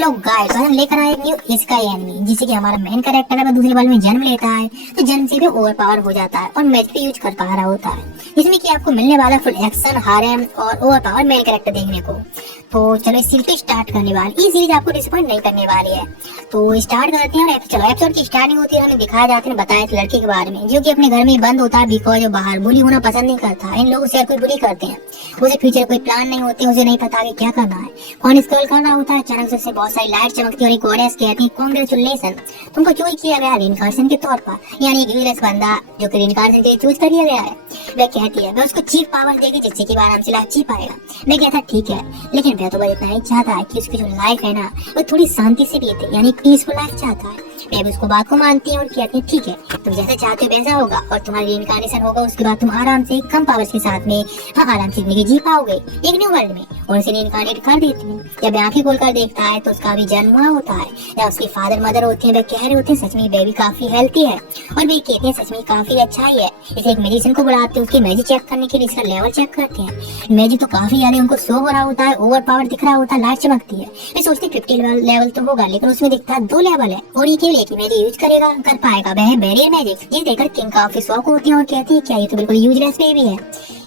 Hello guys, हम लेकर आए एक न्यू स्काई एनिमी जिससे कि हमारा मेन कैरेक्टर है दूसरे वर्ल्ड में जन्म लेता है तो जन्म से भी ओवर पावर हो जाता है और मैच पे यूज कर पा रहा होता है। इसमें कि आपको मिलने वाला फुल एक्शन, हारेम और ओवर पावर मेन कैरेक्टर देखने को। तो चलो इस सीरीज को स्टार्ट करने वाली। ये सीरीज आपको डिसअपॉइंट नहीं करने वाली है, तो स्टार्ट करते हैं। और चलो एपिसोड की स्टार्टिंग होती है, हमें दिखाया जाता है, बताया इस लड़के के बारे में जो कि अपने घर में बंद होता है बिकॉज वो बाहर बुली होना पसंद नहीं करता। इन लोगों से कोई बुली करते हैं, उसे फ्यूचर कोई प्लान नहीं होती, उसे नहीं पता कि क्या करना है, फोन स्क्रॉल करना होता है। अचानक से बहुत सारी लाइट चमकती है और एक गॉडेस कहती है कांग्रेचुलेशन, तुमको चूज किया गया रिइंकार्नेशन के तौर पर, यानी एक यूजलेस बंदा जो कि रिइंकार्नेशन के लिए चूज कर लिया गया है। वह कहती है वह उसको चीफ पावर देगी जिससे कि आराम से लाइफ जी पाएगा। मैं कहता ठीक है, लेकिन वह तो बस इतना ही चाहता है कि उसकी जो लाइफ है ना वो थोड़ी शांति से बीते, यानी पीसफुल लाइफ चाहता है। मैं भी उसको बात को मानती हूँ और कहती है ठीक है, तुम जैसे चाहते हो वैसा होगा और तुम्हारी रिइंकार्नेशन होगा, उसके बाद तुम आराम से कम पावर्स के साथ में आराम से जिंदगी जी पाओगे एक न्यू वर्ल्ड में। और उसे रिइंकार्नेट कर देती है। जब आंखें खोलकर देखता है तो उसका भी जन्म हुआ होता है, या उसके फादर मदर होते हैं, वे कह रहे होते हैं सच में बेबी काफी हेल्थी है, और वे कहते हैं सच में काफी अच्छा ही है। इसे एक मेडिसिन को बुलाते हैं उसकी मैजिक चेक करने के लिए, इसका लेवल चेक करते हैं। मैजिक तो काफी ज्यादा उनको शो हो रहा होता है, ओवर पावर दिख रहा होता है, लाइट चमकती है। मैं सोचती 50 लेवल तो होगा, लेकिन उसमें दिखता है 2 लेवल है और ये केवल एक ही मैजिक यूज करेगा कर पाएगा, वह है बैरियर मैजिक। ये देखकर किंग काफी शौक होती है और कहती है क्या ये तो बिल्कुल यूजलेस बेबी है।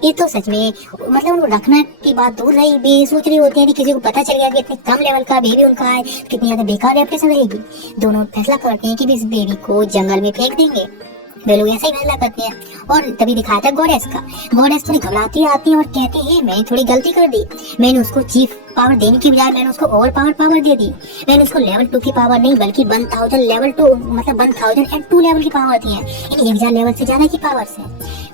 ये तो सच में मतलब उनको रखना की बात दूर रही, भी सोच रही होती है कि किसी को पता चल गया कि इतने कम लेवल का बेबी उनका है, कितनी ज्यादा बेकार रेपुटेशन रहेगी। दोनों फैसला करते हैं कि इस बेबी को जंगल में फेंक देंगे। वे लोग ऐसा ही फैसला करते हैं और तभी दिखाया था गॉडेस का। गॉडेस थोड़ी घबराती आती है और कहती है मैंने थोड़ी गलती कर दी, मैंने उसको चीफ पावर देने की बजाय मैंने उसको ओवर पावर दे दी। मैंने उसको लेवल 2 की पावर नहीं बल्कि 1000 लेवल 2 मतलब 1002 लेवल की पावर दी है, यानी 1000 लेवल से ज्यादा की पावर से,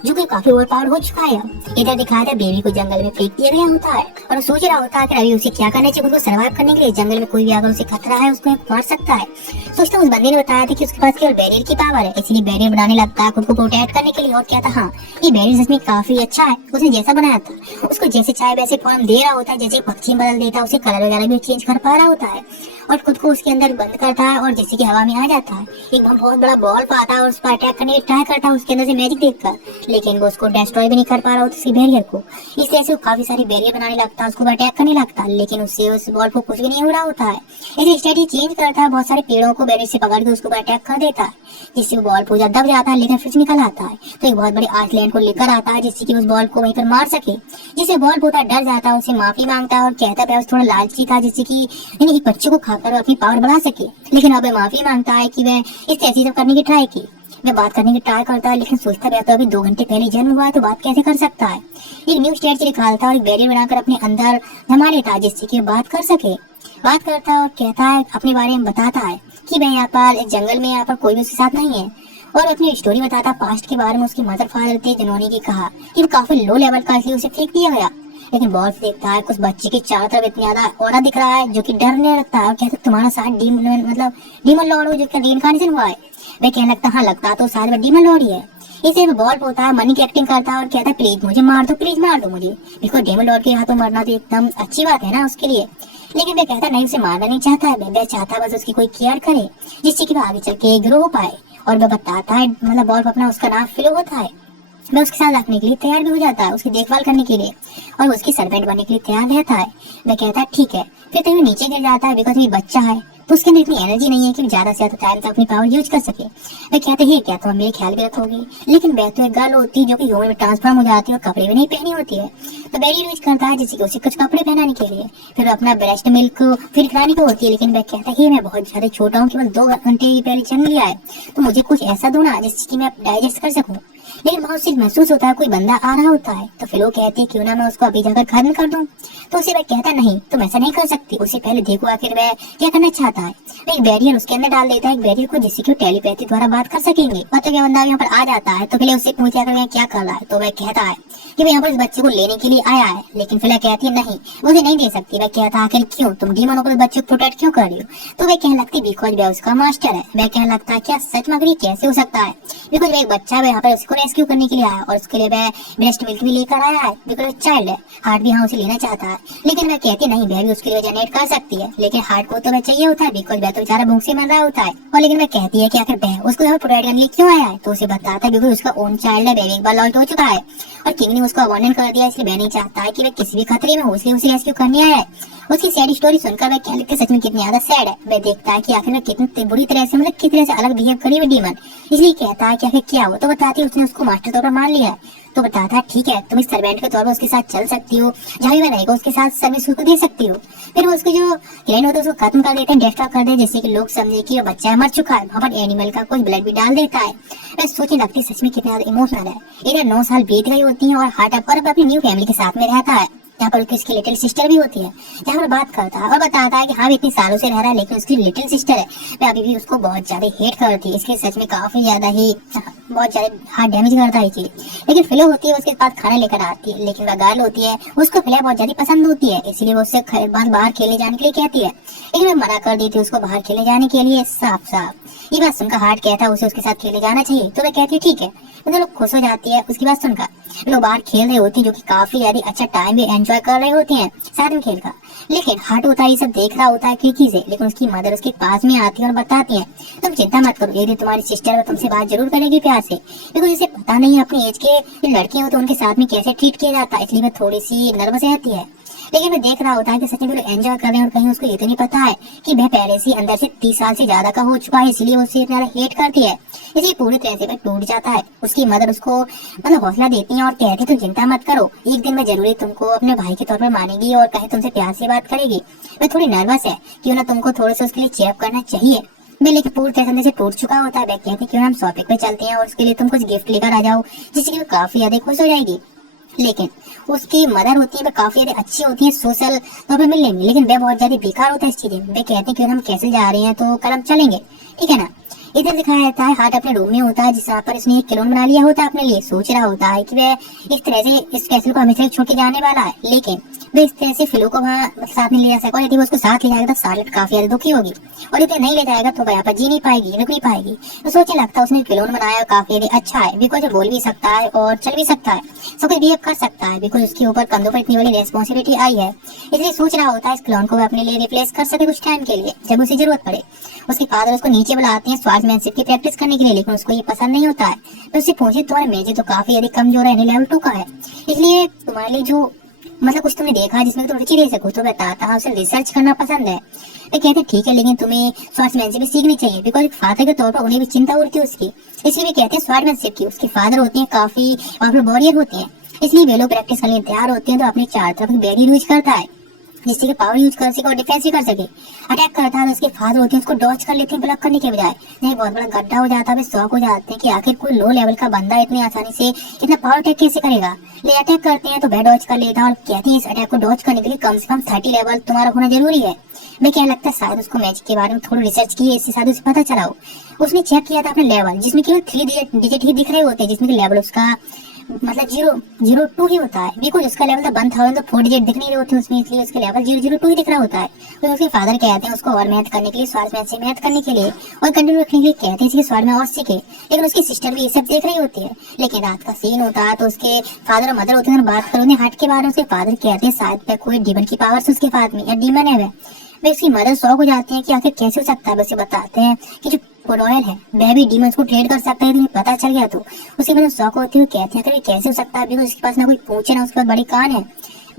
जो कि काफी ओवर पावर हो चुका है। इधर दिखाया था बेबी को जंगल में फेंक दिया गया होता है और सोच रहा होता है कि अभी उसे क्या करना चाहिए। उसको सर्वाइव करने के लिए जंगल में कोई भी अगर उसे खतरा है उसको मार सकता है। सोचता उस बंदे ने बताया था कि उसके पास केवल बैरियर की पावर है, इसलिए बैरियर बनाने लगता है खुद को प्रोटेक्ट करने के लिए। और क्या था, हाँ ये बैरियर सच में काफी अच्छा है, उसने जैसा बनाया था उसको जैसे चाहे वैसे फॉर्म दे रहा होता है, जैसे पक्षी बदल देता है उसे कलर वगैरह भी चेंज कर पा रहा होता है और खुद को उसके अंदर बंद करता है और जैसे कि हवा में आ जाता है। एक बहुत बड़ा बॉल पाता है और उस पर अटैक करने की ट्राई करता है उसके अंदर से मैजिक देखकर, लेकिन वो उसको डिस्ट्रॉय भी नहीं कर पा रहा होता उसकी बैरियर को। इस तरह से वो काफी सारी बैरियर बनाने लगता है, उसको अटैक करने लगता है, लेकिन उससे उस बॉल को कुछ भी नहीं हो रहा होता है। ऐसे स्ट्रेटजी चेंज करता है, बहुत सारे पेड़ों को बैरियर से पकड़ के उसको अटैक कर देता है, जिससे वो बॉल पूरा दब जाता है, लेकिन फिर निकल आता है तो एक बहुत बड़ी आइसलैंड को लेकर आता है जिससे कि उस बॉल को वहीं पर मार सके। जिससे बॉल बहुत डर जाता है, उसे माफी मांगता है और कहता है थोड़ा लालची था जिससे कि एक बच्चे को खाकर अपनी पावर बढ़ा सके, लेकिन अब माफी मांगता है कि वह इस ऐसी सब करने की ट्राई की। मैं बात करने की ट्राई करता है, लेकिन सोचता रहता है अभी 2 घंटे पहले जन्म हुआ है तो बात कैसे कर सकता है। एक न्यू स्टेट निकालता है और एक बैरियर बनाकर अपने अंदर जमा लेता है जिससे कि बात कर सके। बात करता है और कहता है अपने बारे में बताता है कि मैं यहाँ पर जंगल में यहाँ पर कोई भी उसके साथ नहीं है, और अपनी स्टोरी बताता पास्ट के बारे में। उसके मदर फादर थे जिन्होंने की कहा कि वो काफी लो लेवल का इसलिए उसे फेंक दिया गया, लेकिन बॉल देखता है कुछ बच्चे के चारों तरफ इतना ज्यादा ऑरा दिख रहा है जो कि डरने लगता है और कहता है तुम्हारा साथ डीमन लॉर्ड हो जिसका रिइंकार्नेशन हुआ है। वह कहने लगता हाँ लगता तो शायद वह डीमन लॉर्ड ही है। इसे बॉल होता है मनी की एक्टिंग करता है और कहता है प्लीज मुझे मार दो, प्लीज मार दो मुझे, बिकॉज डीमन लॉर्ड के हाथों मरना तो एकदम अच्छी बात है ना उसके लिए। लेकिन वह कहता नहीं, उसे मारना नहीं चाहता है, वह चाहता बस उसकी कोई केयर करे जिससे कि वह आगे चल के ग्रो हो पाए। और वह बताता है मतलब बॉल अपना उसका नाम फिलो होता है, मैं उसके साथ रखने के लिए तैयार भी हो जाता है, उसकी देखभाल करने के लिए और उसकी सर्वेंट बनने के लिए तैयार रहता है। वह कहता है ठीक है, फिर तभी नीचे गिर जाता है बिकॉज ये बच्चा है तो उसके अंदर इतनी एनर्जी नहीं है कि ज्यादा से ज्यादा टाइम तक अपनी पावर यूज कर सके। वह कहते हैं क्या तुम मेरे ख्याल भी रखोगी, लेकिन वह तो एक गर्ल होती है जो कि ह्यूमन में ट्रांसफॉर्म हो जाती है और कपड़े भी नहीं पहनी होती है, तो बैरियर यूज करता है जिससे कि उसे कुछ कपड़े पहनाने के लिए, फिर अपना ब्रेस्ट मिल्क फिर खिलाने को होती है। लेकिन वह कहता है मैं बहुत ज्यादा छोटा हूँ, केवल 2 घंटे पहले जन्म लिया है, तो मुझे कुछ ऐसा दो ना जिससे कि मैं डाइजेस्ट कर सकूँ। लेकिन बहुत सिर्फ महसूस होता है कोई बंदा आ रहा होता है, तो फिर वो कहती है क्यों ना मैं उसको अभी जाकर खत्म कर दूं। तो उसे वह कहता नहीं तुम ऐसा नहीं कर सकती, उसे पहले देखो आखिर वह क्या करना चाहता है। एक बैरियर उसके अंदर डाल देता है, एक बैरियर को जिससे कि टेलीपैथी द्वारा बात कर सकेंगे। और तो क्या बंदा यहाँ पर आ जाता है तो पहले उससे पूछा कर क्या कर रहा है, तो वह कहता है कि मैं यहाँ पर इस बच्चे को लेने के लिए आया है, लेकिन फिलहाल कहती है नहीं मुझे नहीं दे सकती। वह कहता आखिर क्यों, तुम डीमन होकर बच्चे को प्रोटेक्ट क्यों कर रही हो, तो वह कहने लगती बिकॉज वह उसका मास्टर है। वह कहने लगता है क्या सच में कैसे हो सकता है, बिकॉज वह एक बच्चा है यहाँ पर उसको रह रेस्क्यू करने के लिए आया और उसके लिए वह ब्रेस्ट मिल्क भी लेकर आया है, बिकॉज चाइल्ड है। हार्ट भी हाँ उसे लेना चाहता है, लेकिन वह कहती नहीं वह भी उसके लिए जनरेट कर सकती है, लेकिन हार्ट को तो वह चाहिए होता है बिकॉज वह तो बेचारा भूख से मर रहा होता है। और लेकिन वह कहती है कि आखिर वह उसको यहाँ प्रोवाइड करने के लिए क्यों आया है, तो उसे बताता है बिकॉज उसका ओन चाइल्ड है, वह एक बार लॉस्ट हो चुका है और किंग ने उसको अबॉन्डन कर दिया, इसलिए वह नहीं चाहता है कि वह किसी भी खतरे में हो, इसलिए उसे रेस्क्यू करने आया है। उसकी सैड स्टोरी सुनकर वह क्या लगता है सच में कितनी ज्यादा सैड है। वह देखता है कि आखिर में कितनी बुरी तरह से मतलब कितनी तरह से अलग बिहेव करी हुई डीमन, इसलिए कहता है कि आखिर क्या हो, तो बताती है उसने उसको मास्टर तौर पर मान लिया है। तो बताता है ठीक है तुम इस सर्वेंट के तौर पर उसके साथ चल सकती हो, जहाँ भी वह रहेगा उसके साथ सर्विस उसको दे सकती हो। फिर वो उसके जो क्लाइंट होता है उसको खत्म कर देते हैं, डिस्ट्रॉय कर देते हैं, जिससे कि लोग समझे कि वो बच्चा मर चुका है। वहाँ पर एनिमल का कोई ब्लड भी डाल देता है। वह सोचने लगती है सच में कितना ज्यादा इमोशनल है। इधर 9 साल बीत गई होती है और हार्ट अप पर अपनी न्यू फैमिली के साथ में रहता है, यहाँ पर उसकी लिटिल सिस्टर भी होती है, जहाँ पर बात करता है और बताता है कि हाँ इतने सालों से रह रहा है, लेकिन उसकी लिटिल सिस्टर है वह अभी भी उसको बहुत ज्यादा हेट करती है। इसके सच में काफी ज्यादा ही बहुत ज्यादा हार्ट डैमेज करता है ये चीज। लेकिन फिलो होती है उसके पास खाना लेकर आती है, लेकिन वह गर्ल होती है, उसको फिलहाल बहुत ज्यादा पसंद होती है, इसलिए वो उससे बाहर खेलने जाने के लिए कहती है, लेकिन वह मना कर देती है उसको बाहर खेलने जाने के लिए। साफ साफ ये बात सुनकर हार्ट कहता है उसे उसके साथ खेलने जाना चाहिए, तो वह कहती है ठीक है। दोनों लोग खुश हो जाती है उसकी बात सुनकर। लोग बाहर खेल रहे होते हैं, जो कि काफी ज्यादा अच्छा टाइम भी एंजॉय कर रहे होते हैं साथ में खेल का। लेकिन हार्ट होता है ये सब देख रहा होता है खिड़की से, लेकिन उसकी मदर उसके पास में आती है और बताती है तुम चिंता मत करो, एक दिन तुम्हारी सिस्टर है तुमसे बात जरूर करेगी प्यार से, बिकॉज इसे पता नहीं है अपनी एज के जो लड़के होते हैं उनके साथ में कैसे ट्रीट किया जाता है, इसलिए वह थोड़ी सी नर्वस रहती है। लेकिन मैं देख रहा होता है कि सच में लोग एंजॉय कर रहे हैं और कहीं उसको ये तो नहीं पता है कि वह पहले से अंदर से 30 साल से ज्यादा का हो चुका है, इसलिए उससे इतना हेट करती है। इसलिए पूरी तरह से वह टूट जाता है। उसकी मदर उसको मतलब हौसला देती है और कहती है तुम चिंता मत करो, एक दिन में जरूरी तुमको अपने भाई के तौर पर मानेगी और कहीं तुमसे प्यार से बात करेगी। वह थोड़ी नर्वस है, क्यों ना तुमको थोड़े से उसके लिए चेयर करना चाहिए। मैं लेकिन पूरी तरह से अंदर से टूट चुका होता है। वह कहती है क्यों ना हम शॉपिंग पे चलते हैं और उसके लिए तुम कुछ गिफ्ट लेकर आ जाओ, जिससे कि वो काफी ज्यादा खुश हो जाएगी। लेकिन उसकी मदर होती है वह काफी ज्यादा अच्छी होती है सोशल तौर पर मिलने में, लेकिन वह बहुत ज्यादा बेकार होता है इस चीजें। वे कहते हैं कि हम कैसे जा रहे हैं तो कल हम चलेंगे, ठीक है ना। इधर दिखाया जाता है हार्ट अपने रूम में होता है, जिस पर इसने एक क्लोन बना लिया होता है अपने लिए। सोच रहा होता है कि वह इस तरह से इस कैसल को हमेशा छोड़ के जाने वाला है, लेकिन वे इस तरह से फिलो को वहाँ साथ नहीं ले जा सका, और यदि वो उसको साथ ले जाएगा तो शार्लेट काफी ज्यादा दुखी होगी, और यदि नहीं ले जाएगा तो वह यहाँ पर जी नहीं पाएगी, रुक नहीं पाएगी। तो सोचने लगता है उसने क्लोन बनाया काफी ज्यादा अच्छा है, बिकॉज वो बोल भी सकता है और चल भी सकता है, सब कुछ बिहेव कर सकता है, बिकॉज उसके ऊपर कंधों पर इतनी बड़ी रेस्पॉन्सिबिलिटी आई है। इसलिए सोच रहा होता है इस क्लोन को वह अपने लिए रिप्लेस कर सके कुछ टाइम के लिए, जब उसे जरूरत पड़े। उसके फादर उसको नीचे बुलाते हैं स्वार्ड्समैनशिप की प्रैक्टिस करने के लिए, लेकिन उसको ये पसंद नहीं होता है। तो उससे पूछे तुम्हारे मेजे तो काफी ज्यादा कमजोर है, लेवल 2 का है, इसलिए तुम्हारे लिए जो मतलब कुछ तुमने देखा है जिसमें तुम रुचि ले सको, तो बताता है उसे रिसर्च करना पसंद है। तो कहते ठीक है, लेकिन तुम्हें स्वार्ड्समैनशिप भी सीखनी चाहिए, बिकॉज एक फादर के तौर पर उन्हें भी चिंता उड़ती है उसकी, इसलिए भी कहते हैं स्वार्ड्समैनशिप की। उसके फादर होते हैं काफी पावरफुल वॉरियर होते हैं, इसलिए वे लोग प्रैक्टिस करने तैयार होते हैं। तो अपने चार तरफ बैरियर यूज करता है, जिससे कि पावर यूज कर सके और डिफेंस भी कर सके। अटैक करता है तो उसके फादर होते हैं उसको डॉज कर लेते हैं ब्लॉक करने के बजाय, नहीं बहुत बड़ा गड्ढा हो जाता है। शौक हो जाते हैं कि आखिर कोई लो लेवल का बंदा इतनी आसानी से इतना पावर अटैक कैसे करेगा। ले अटैक करते हैं तो वह डॉज कर लेता है और कहते हैं इस अटैक को डॉज करने के लिए कम से कम 30 लेवल तुम्हारा होना जरूरी है। मैं क्या लगता है शायद उसको मैजिक के बारे में थोड़ी रिसर्च की है, इससे शायद उसे पता चला हो। उसने चेक किया था अपने लेवल, जिसमें केवल 3 डिजिट ही दिख रहे होते हैं, जिसमें लेवल उसका मतलब 002 ही होता है, बिकॉज उसका लेवल तो 1000 तो 4 डिजिट दिख नहीं रहे होते उसमें, इसलिए उसका लेवल 002 ही दिख रहा होता है। तो उसके फादर कहते हैं उसको और मेहनत करने के लिए, स्वार्ड्समैन से मेहनत करने के लिए और कंटिन्यू रखने के लिए कहते हैं कि स्वॉर्ड में और सीखे। लेकिन उसकी सिस्टर भी ये सब देख रही होती है। लेकिन रात का सीन होता है तो उसके फादर और मदर होते हैं, बात करो हार्ट के बारे में। उसके फादर कहते हैं शायद कोई डीमन की पावर उसके फादर में, या डीमन है वह। उसकी मदर शौक हो जाती है कि आखिर कैसे हो सकता है। वैसे बताते हैं कि जो रॉयल है वह भी डीमंस को ट्रेड कर सकता है, तो पता चल गया तो उसी मतलब शौक होती है। कहते हैं कैसे हो सकता है, बिकॉज उसके पास ना कोई पूछ है ना उसके पास बड़ी कान है।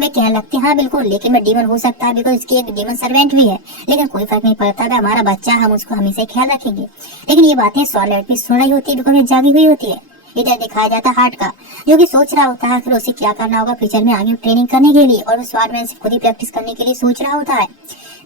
मैं कहने लगती हाँ बिल्कुल, लेकिन मैं डीमन हो सकता है बिकॉज उसकी एक डीमन सर्वेंट भी है, लेकिन कोई फर्क नहीं पड़ता है, हमारा बच्चा, हम उसको हमेशा ख्याल रखेंगे। लेकिन ये बातें शार्लेट भी सुन रही होती है बिकॉज जागी हुई होती है। इधर दिखाया जाता है हार्ट का, जो कि सोच रहा होता है फिर उसे क्या करना होगा फ्यूचर में आगे ट्रेनिंग करने के लिए, और वो स्वार्डमैन खुद ही प्रैक्टिस करने के लिए सोच रहा होता है।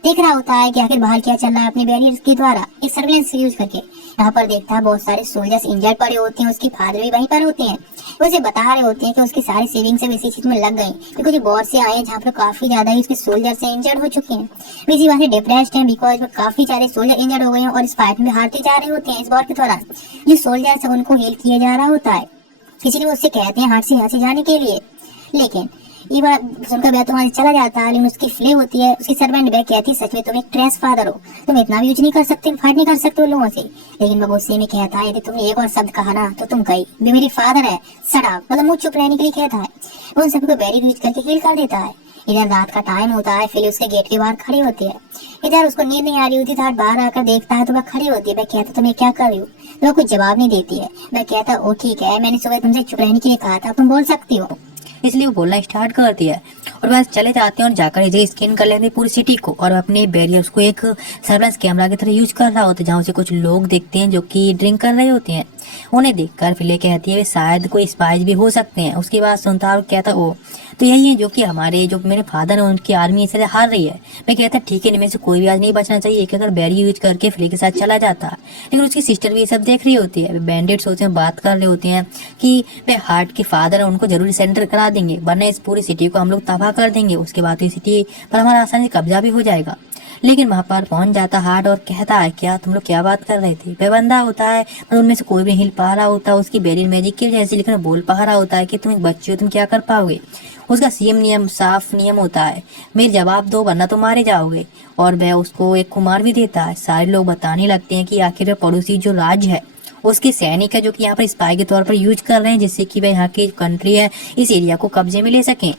देख रहा होता है कि आखिर बाहर क्या चल रहा है अपने बैरियर्स के द्वारा एक सर्विलेंस यूज करके। यहाँ पर देखता है बहुत सारे सोल्जर्स इंजर्ड पड़े होते हैं, उसके फादर भी वहीं पर होते हैं। वो उसे बता रहे होते हैं कि उसकी सारी सेविंग्स सब इसी चीज में लग गई, क्योंकि वॉर से आए जहाँ पर काफी ज्यादा ही उसके सोल्जर से इंजर्ड हो चुके हैं। इसी बात से डिप्रेस्ड हैं बिकॉज वो काफी सारे सोल्जर इंजर्ड हो गए हैं और इस फाइट में हारते जा रहे होते हैं। इस वॉर के दौरान जो सोल्जर्स है उनको हील किया जा रहा होता है, इसलिए वो उससे कहते हैं हार्ट से यहाँ से जाने के लिए। लेकिन ये बात सुनकर बेह तो वहां से चला जाता है, लेकिन उसकी फ्ले होती है, उसकी सर्वेंट बेह कहती है सच में तुम एक ट्रेस फादर हो, तुम इतना भी यूज नहीं कर सकते, फाइट नहीं कर सकते उन लोगों से। लेकिन वो गुस्से में कहता है यदि तुमने एक और शब्द कहा ना तो तुम गई, वे मेरी फादर है, शट अप, मतलब मुंह चुप रहने के लिए कहता है। वो उन सभी को बैरियर यूज करके हील कर देता है। इधर रात का टाइम होता है, फिर उसके गेट के बाहर खड़ी होती है। इधर उसको नींद नहीं आ रही होती, थाट बाहर आकर देखता है तो वह खड़ी होती है। वह कहता तुम ये क्या कर रही हो, तो वह कुछ जवाब नहीं देती है। वह कहता ओ ठीक है, मैंने सुबह तुमसे चुप रहने के लिए कहा था, तुम बोल सकती हो। इसलिए वो बोलना स्टार्ट करती है और बस चले जाते हैं और जाकर इधर स्कैन कर लेते हैं पूरी सिटी को और अपने बैरियर्स को एक सर्वेलेंस कैमरा की तरह यूज कर रहा होता है, जहाँ से कुछ लोग देखते हैं जो कि ड्रिंक कर रहे होते हैं। उन्हें देखकर फिले कहती है वे शायद कोई स्पाइस भी हो सकते हैं। उसके बाद सुनता और कहता ओ तो यही है जो कि हमारे जो मेरे फादर है उनकी आर्मी इससे हार रही है। मैं कहता ठीक है, इनमें से कोई भी आज नहीं बचना चाहिए कि अगर बैरी यूज करके फिले के साथ चला जाता। लेकिन उसकी सिस्टर भी ये सब देख रही होती है। बैंडिट्स होते हैं, बात कर रहे होते हैं कि वे हार्ट के फादर है, उनको जरूरी सेंटर करा देंगे वरना इस पूरी सिटी को हम लोग तबाह कर देंगे। उसके बाद इस सिटी पर हमारा आसानी से कब्जा भी हो जाएगा। लेकिन वहां पर पहुंच जाता हार्ट और कहता है क्या तुम लोग क्या बात कर रहे थे। वह बंदा होता है पर उनमें से कोई भी हिल पा रहा होता है उसकी बैरियर मैजिक की वजह से, लेकिन बोल पा रहा होता है कि तुम एक बच्चे हो, तुम क्या कर पाओगे। उसका सीएम नियम साफ नियम होता है, मेरे जवाब दो वरना तो मारे जाओगे। और वह उसको एक कुमार भी देता है। सारे लोग बताने लगते हैं कि आखिर पड़ोसी जो राज्य है उसके सैनिक है जो कि यहाँ पर स्पाई के तौर पर यूज कर रहे हैं, जिससे कि वह यहाँ की कंट्री है इस एरिया को कब्जे में ले सकें।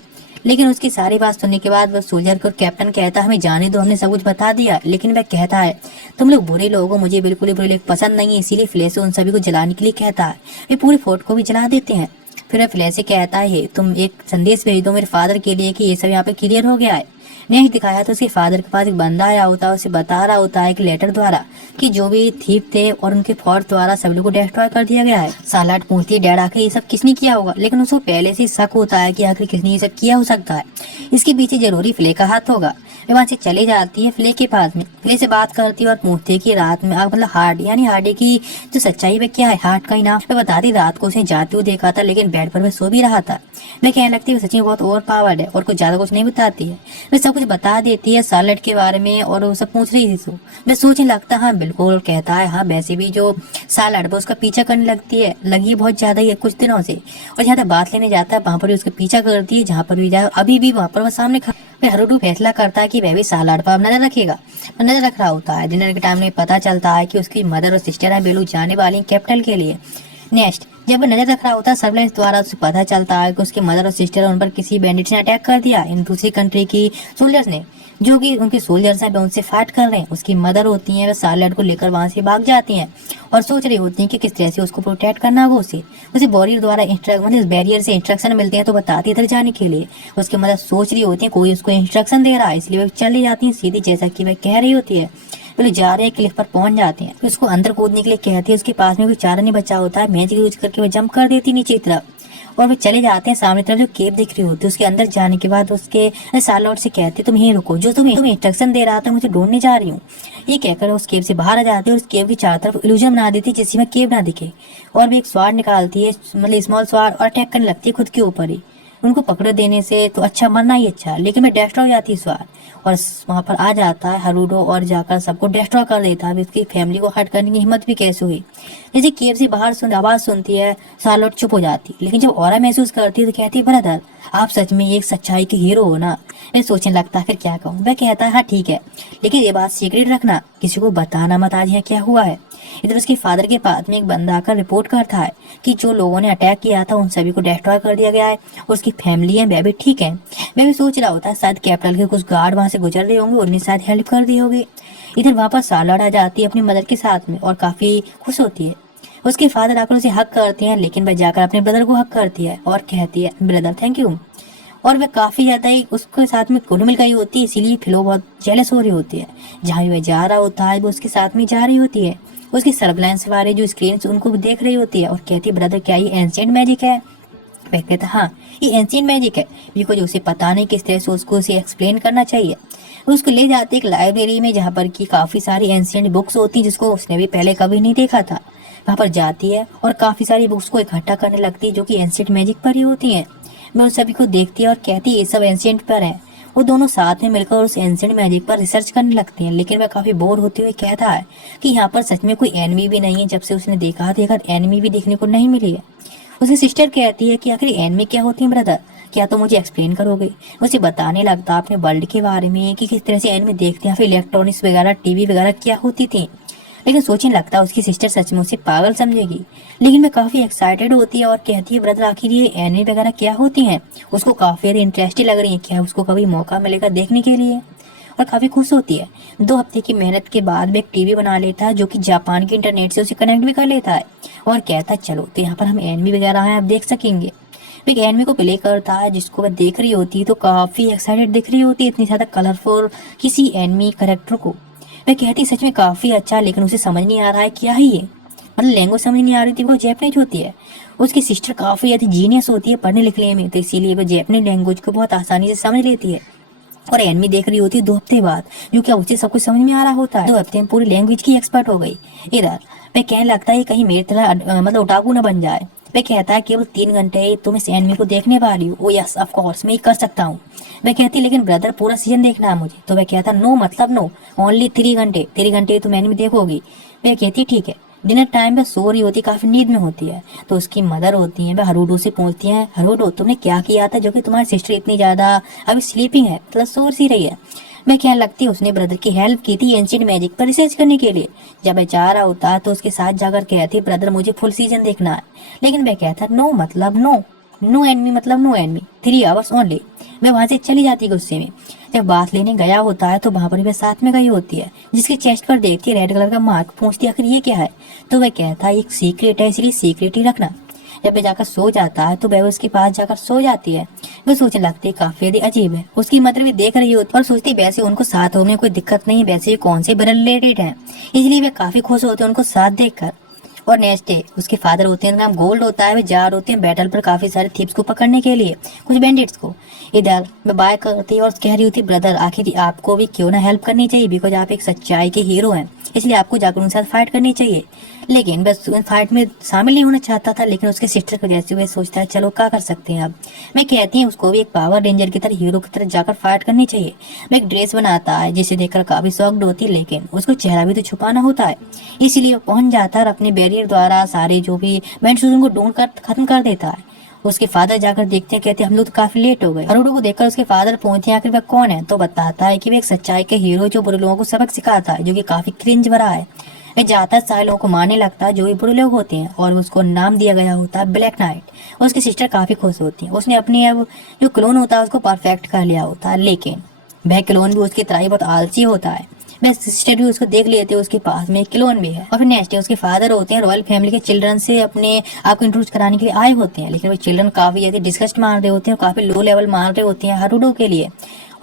लेकिन उसकी सारी बात सुनने के बाद वह सोल्जर को कैप्टन कहता है हमें जाने दो, हमने सब कुछ बता दिया। लेकिन वह कहता है तुम लोग बुरे लोग हो, मुझे बिल्कुल ही बुरे लोग पसंद नहीं है, इसीलिए फ्लैश उन सभी को जलाने के लिए कहता है। वे पूरी फोर्ट को भी जला देते हैं। फिर वह फ्लैश से कहता है तुम एक संदेश भेज दो मेरे फादर के लिए कि ये सब यहाँ पे क्लियर हो गया है। नहीं दिखाया तो उसके फादर के पास एक बंदा आया होता है, उसे बता रहा होता है एक लेटर द्वारा कि जो भी थीप थे और उनके फोर्स द्वारा सब लोग को डिस्ट्रॉय कर दिया गया है। सालाट पूछती है डैड आखिर ये सब किसने किया होगा, लेकिन उसको पहले से शक होता है कि आखिर किसने ये सब किया हो सकता है, इसके पीछे जरूरी फ्ले का हाथ होगा। वे वहां से चली जाती है फ्ले के पास में, फ्ले से बात करती है और पूछती है कि रात में मतलब हार्ड यानी हार्डे की जो सच्चाई वह क्या है, हार्ट का इनाम पे बताती रात को उसे जाते हुए देखा था लेकिन बेड पर वह सो भी रहा था। वह कहने लगती है सच में बहुत ओवर पावर्ड है और कुछ ज्यादा कुछ नहीं बताती है। वह सब कुछ बता देती है सालट के बारे में और वो सब पूछ रही थी तो मैं सोचने लगता हाँ बिल्कुल, कहता है हाँ वैसे भी जो सालट वो उसका पीछा करने लगती है, लगी बहुत ज्यादा ही है कुछ दिनों से। और जहाँ तक बात लेने जाता है वहां पर भी उसका पीछा करती है, जहाँ पर भी जाए अभी भी वहां पर वह सामने हरूडू फैसला करता है कि वह भी सालाड पर नजर रखेगा, नजर रख रहा होता है। डिनर के टाइम में पता चलता है कि उसकी मदर और सिस्टर है बेलू जाने वाली कैपिटल के लिए। नेक्स्ट जब वो नजर रख रहा होता है सर्वेलेंस द्वारा उसे पता चलता है कि उसके मदर और सिस्टर उन पर किसी बैंडिट्स ने अटैक कर दिया, इन दूसरी कंट्री की सोल्जर्स ने, जो कि उनके सोल्जर्स हैं उनसे फाइट कर रहे हैं। उसकी मदर होती है वह सालट को लेकर वहां से भाग जाती हैं और सोच रही होती हैं कि किस तरह से उसको प्रोटेक्ट करना होगा। उसे बॉडी द्वारा मतलब बैरियर से इंस्ट्रक्शन मिलते हैं तो बताती है इधर जाने के लिए। उसकी मदर सोच रही होती है कोई उसको इंस्ट्रक्शन दे रहा है, इसलिए वह चली जाती है सीधी जैसा कि वह कह रही होती है। वो जा रहे हैं क्लिफ पर पहुंच जाते हैं, उसको अंदर कूदने के लिए कहती है, उसके पास में कोई चारा नहीं बचा होता है, मैजिक यूज करके वो जंप कर देती नीचे की तरफ और वे चले जाते हैं। सामने तरफ जो केव दिख रही होती है उसके अंदर जाने के बाद उसके सालॉट से कहते तुम यहीं रुको, जो तुम्हें इंस्ट्रक्शन दे रहा था मुझे ढूंढने जा रही हूँ। ये कहकर उस केव से बाहर आ जाती है और उस केव की चारों तरफ इल्यूजन बना देती है जिसमें केव ना दिखे और भी एक स्वाड निकालती है, मतलब स्मॉल स्वाड, और अटैक करने लगती है खुद के ऊपर ही। उनको पकड़ देने से तो अच्छा मरना ही अच्छा, लेकिन मैं डिस्ट्रॉय हो जाती है स्वाड और वहां पर आ जाता है हरूडो और जाकर सबको डिस्ट्रॉय कर देता है। उसकी फैमिली को हट करने की हिम्मत भी कैसे हुई। जैसे केव से बाहर आवाज सुनती है सालोट चुप हो जाती, लेकिन जब ऑरा महसूस करती है तो कहती है ब्रदर आप सच में एक सच्चाई के हीरो हो ना। मैं सोचने लगता है फिर क्या कहूँ। वह कहता है हाँ ठीक है, लेकिन ये बात सीक्रेट रखना, किसी को बताना मत आज यहाँ क्या हुआ है। इधर उसके फादर के पास में एक बंदा आकर रिपोर्ट करता है कि जो लोगों ने अटैक किया था उन सभी को डिस्ट्रॉय कर दिया गया है और उसकी फैमिली है वह भी ठीक है। वह भी सोच रहा होता है शायद कैपिटल के कुछ गार्ड वहां से गुजर रहे होंगे, उन्हें शायद हेल्प कर दी होगी। इधर वापस सालड आ जाती है अपनी मदर के साथ में और काफी खुश होती है। उसके फादर आकर उसे हक करते हैं, लेकिन वह जाकर अपने ब्रदर को हक करती है और कहती है ब्रदर थैंक यू। और वह काफी ज्यादा ही उसके साथ में घुल मिल गई होती है, इसीलिए फिलो बहुत जेलस हो रही होती है। जहाँ भी वह जा रहा होता है वो उसके साथ में जा रही होती है। उसकी सर्वेलेंस वाले जो स्क्रीन उनको भी देख रही होती है और कहती है ब्रदर क्या ये एंशिएंट मैजिक है। वह कहता हाँ ये एंशिएंट मैजिक है, बिकॉज उसे पता नहीं किस तरह से उसको उसे एक्सप्लेन करना चाहिए। उसको ले जाते एक लाइब्रेरी में जहाँ पर की काफी सारी एंशिएंट बुक्स होती हैं जिसको उसने भी पहले कभी नहीं देखा था। वहाँ पर जाती है और काफी सारी बुक्स को इकट्ठा करने लगती है जो कि एंशिएंट मैजिक पर ही होती हैं। मैं उन सभी को देखती है और कहती है ये सब एंशिएंट पर है। वो दोनों साथ में मिलकर उस एंशिएंट मैजिक पर रिसर्च करने लगते हैं, लेकिन वह काफी बोर होते हुए कहता है कि यहाँ पर सच में कोई एनिमी भी नहीं है। जब से उसने देखा था एनिमी भी देखने को नहीं मिली है। उसकी सिस्टर कहती है कि आखिर एनिमी क्या होती है ब्रदर, क्या तुम मुझे एक्सप्लेन करोगे? उसे बताने लगता अपने वर्ल्ड के बारे में कि किस तरह से एनिमे देखते हैं, फिर इलेक्ट्रॉनिक्स वगैरह, टीवी वगैरह क्या होती थी। लेकिन सोचने लगता उसकी सिस्टर सच में उसे पागल समझेगी। लेकिन वह काफी एक्साइटेड होती है और कहती है ब्रदर आखिर ये एनिमे वगैरह क्या होती हैं। उसको काफी ज्यादा इंटरेस्टिंग लग रही है, क्या उसको कभी मौका मिलेगा देखने के लिए, और काफी खुश होती है। 2 हफ्ते की मेहनत के बाद वह एक टीवी बना लेता है जो कि जापान के इंटरनेट से उसे कनेक्ट भी कर लेता है और कहता है चलो तो यहाँ पर हम एनिमे वगैरह हैं, आप देख सकेंगे। वो एक एनिमे को प्ले करता है जिसको वह देख रही होती है तो काफी एक्साइटेड दिख रही होती है, इतनी ज्यादा कलरफुल किसी एनिमे कैरेक्टर को। वह कहती सच में काफी अच्छा, लेकिन उसे समझ नहीं आ रहा है क्या ही है, मतलब लैंग्वेज समझ नहीं आ रही थी, वो जैपनीज होती है। उसकी सिस्टर काफी ज्यादा जीनियस होती है पढ़ने लिखने में, तो इसीलिए वो जैपनीज लैंग्वेज को बहुत आसानी से समझ लेती है और एनिमे देख रही होती है 2 हफ्ते बाद, जो क्या उसे सब कुछ समझ में आ रहा होता है। 2 हफ्ते में पूरी लैंग्वेज की एक्सपर्ट हो गई। इधर वह कहने लगता है कहीं मेरी तरह मतलब ओटाकू न बन जाए। वह कहता है केवल 3 घंटे तुम इस एनिमे को देखने वाली हो। ओ यस ऑफ कोर्स मैं ही कर सकता हूँ। वह कहती लेकिन ब्रदर पूरा सीजन देखना है मुझे। तो वह कहता नो मतलब नो, ओनली 3 घंटे, 3 घंटे तुम एनिमे देखोगी। वह कहती ठीक है। डिनर टाइम पे सो रही होती, काफी नींद में होती है, तो उसकी मदर होती है वह हरुडो से पूछती है हरुडो तुमने क्या किया था जो कि तुम्हारी सिस्टर इतनी ज्यादा अभी स्लीपिंग है, मतलब सो सी रही है। मैं क्या लगती है उसने ब्रदर की हेल्प की थी एंशिएंट मैजिक पर रिसर्च करने के लिए। जब वह जा रहा होता तो उसके साथ जाकर कहती ब्रदर मुझे फुल सीजन देखना है, लेकिन वह कहता नो मतलब नो, नो एनमी मतलब नो एनमी, 3 आवर्स ओनली। मैं वहां से चली जाती गुस्से में। जब बात लेने गया होता है तो वहां पर वह साथ में गई होती है, जिसके चेस्ट पर देखती है रेड कलर का मार्क, पूछती है आखिर ये क्या है। तो वह कहता है एक सीक्रेट है इसलिए सीक्रेट ही रखना। जब वह जाकर सो जाता है तो वह उसके पास जाकर सो जाती है। वह सोचने लगती है काफी अजीब है। उसकी मदर भी देख रही होती और सोचती वैसे उनको साथ होने में कोई दिक्कत नहीं है, वैसे ही कौन से ब्लड रिलेटेड है, इसलिए वे काफी खुश होते हैं उनको साथ देखकर। और नेक्स्ट डे उसके फादर होते हैं, उनका नाम गोल्ड होता है, वे जा रहे होते हैं बैटल पर काफी सारे थीप्स को पकड़ने के लिए, कुछ बैंडिट्स को। इधर मैं बाय करती है और कह रही होती ब्रदर आखिर आपको भी क्यों ना हेल्प करनी चाहिए, बिकॉज आप एक सच्चाई के हीरो हैं, इसलिए आपको जाकर उनके साथ फाइट करनी चाहिए। लेकिन बस फाइट में शामिल नहीं होना चाहता था, लेकिन उसके सिस्टर को जैसे हुए सोचता है चलो क्या कर सकते हैं अब। मैं कहती हूँ उसको भी एक पावर रेंजर की तरह हीरो की तरह जाकर फाइट करनी चाहिए। मैं एक ड्रेस बनाता है जिसे देखकर काफी शॉक्ड होती, लेकिन उसको चेहरा भी तो छुपाना होता है, इसीलिए वो पहुंच जाता है और अपने बैरियर द्वारा सारे जो भी बैंड को ढूंढ कर खत्म कर देता है। उसके फादर जाकर देखते हैं, कहते हैं हम लोग तो काफी लेट हो गए। हरुडो को देखकर उसके फादर पूछते हैं आखिर वह कौन है, तो बताता है कि वह एक सच्चाई के हीरो जो बुरे लोगों को सबक सिखाता है, जो कि काफी क्रिंज भरा है। वह जाता है सारे लोगों को मारने लगता है जो भी बुरे लोग होते हैं, और उसको नाम दिया गया होता है ब्लैक नाइट। उसकी सिस्टर काफी खुश होती है, उसने अपनी अब जो क्लोन होता है उसको परफेक्ट कर लिया होता है, लेकिन वह क्लोन भी उसकी तरह ही बहुत आलसी होता है। वह सिस्टर भी उसको देख लेते हैं, उसके पास में एक क्लोन भी है। और फिर नेक्स्ट डे उसके फादर होते हैं रॉयल फैमिली के चिल्ड्रन से अपने आप को इंट्रोड्यूस कराने के लिए आए होते हैं, लेकिन वो चिल्ड्रन काफी ज्यादा डिस्कस्ट मार रहे होते हैं, काफी लो लेवल मार रहे होते हैं हरुडो के लिए।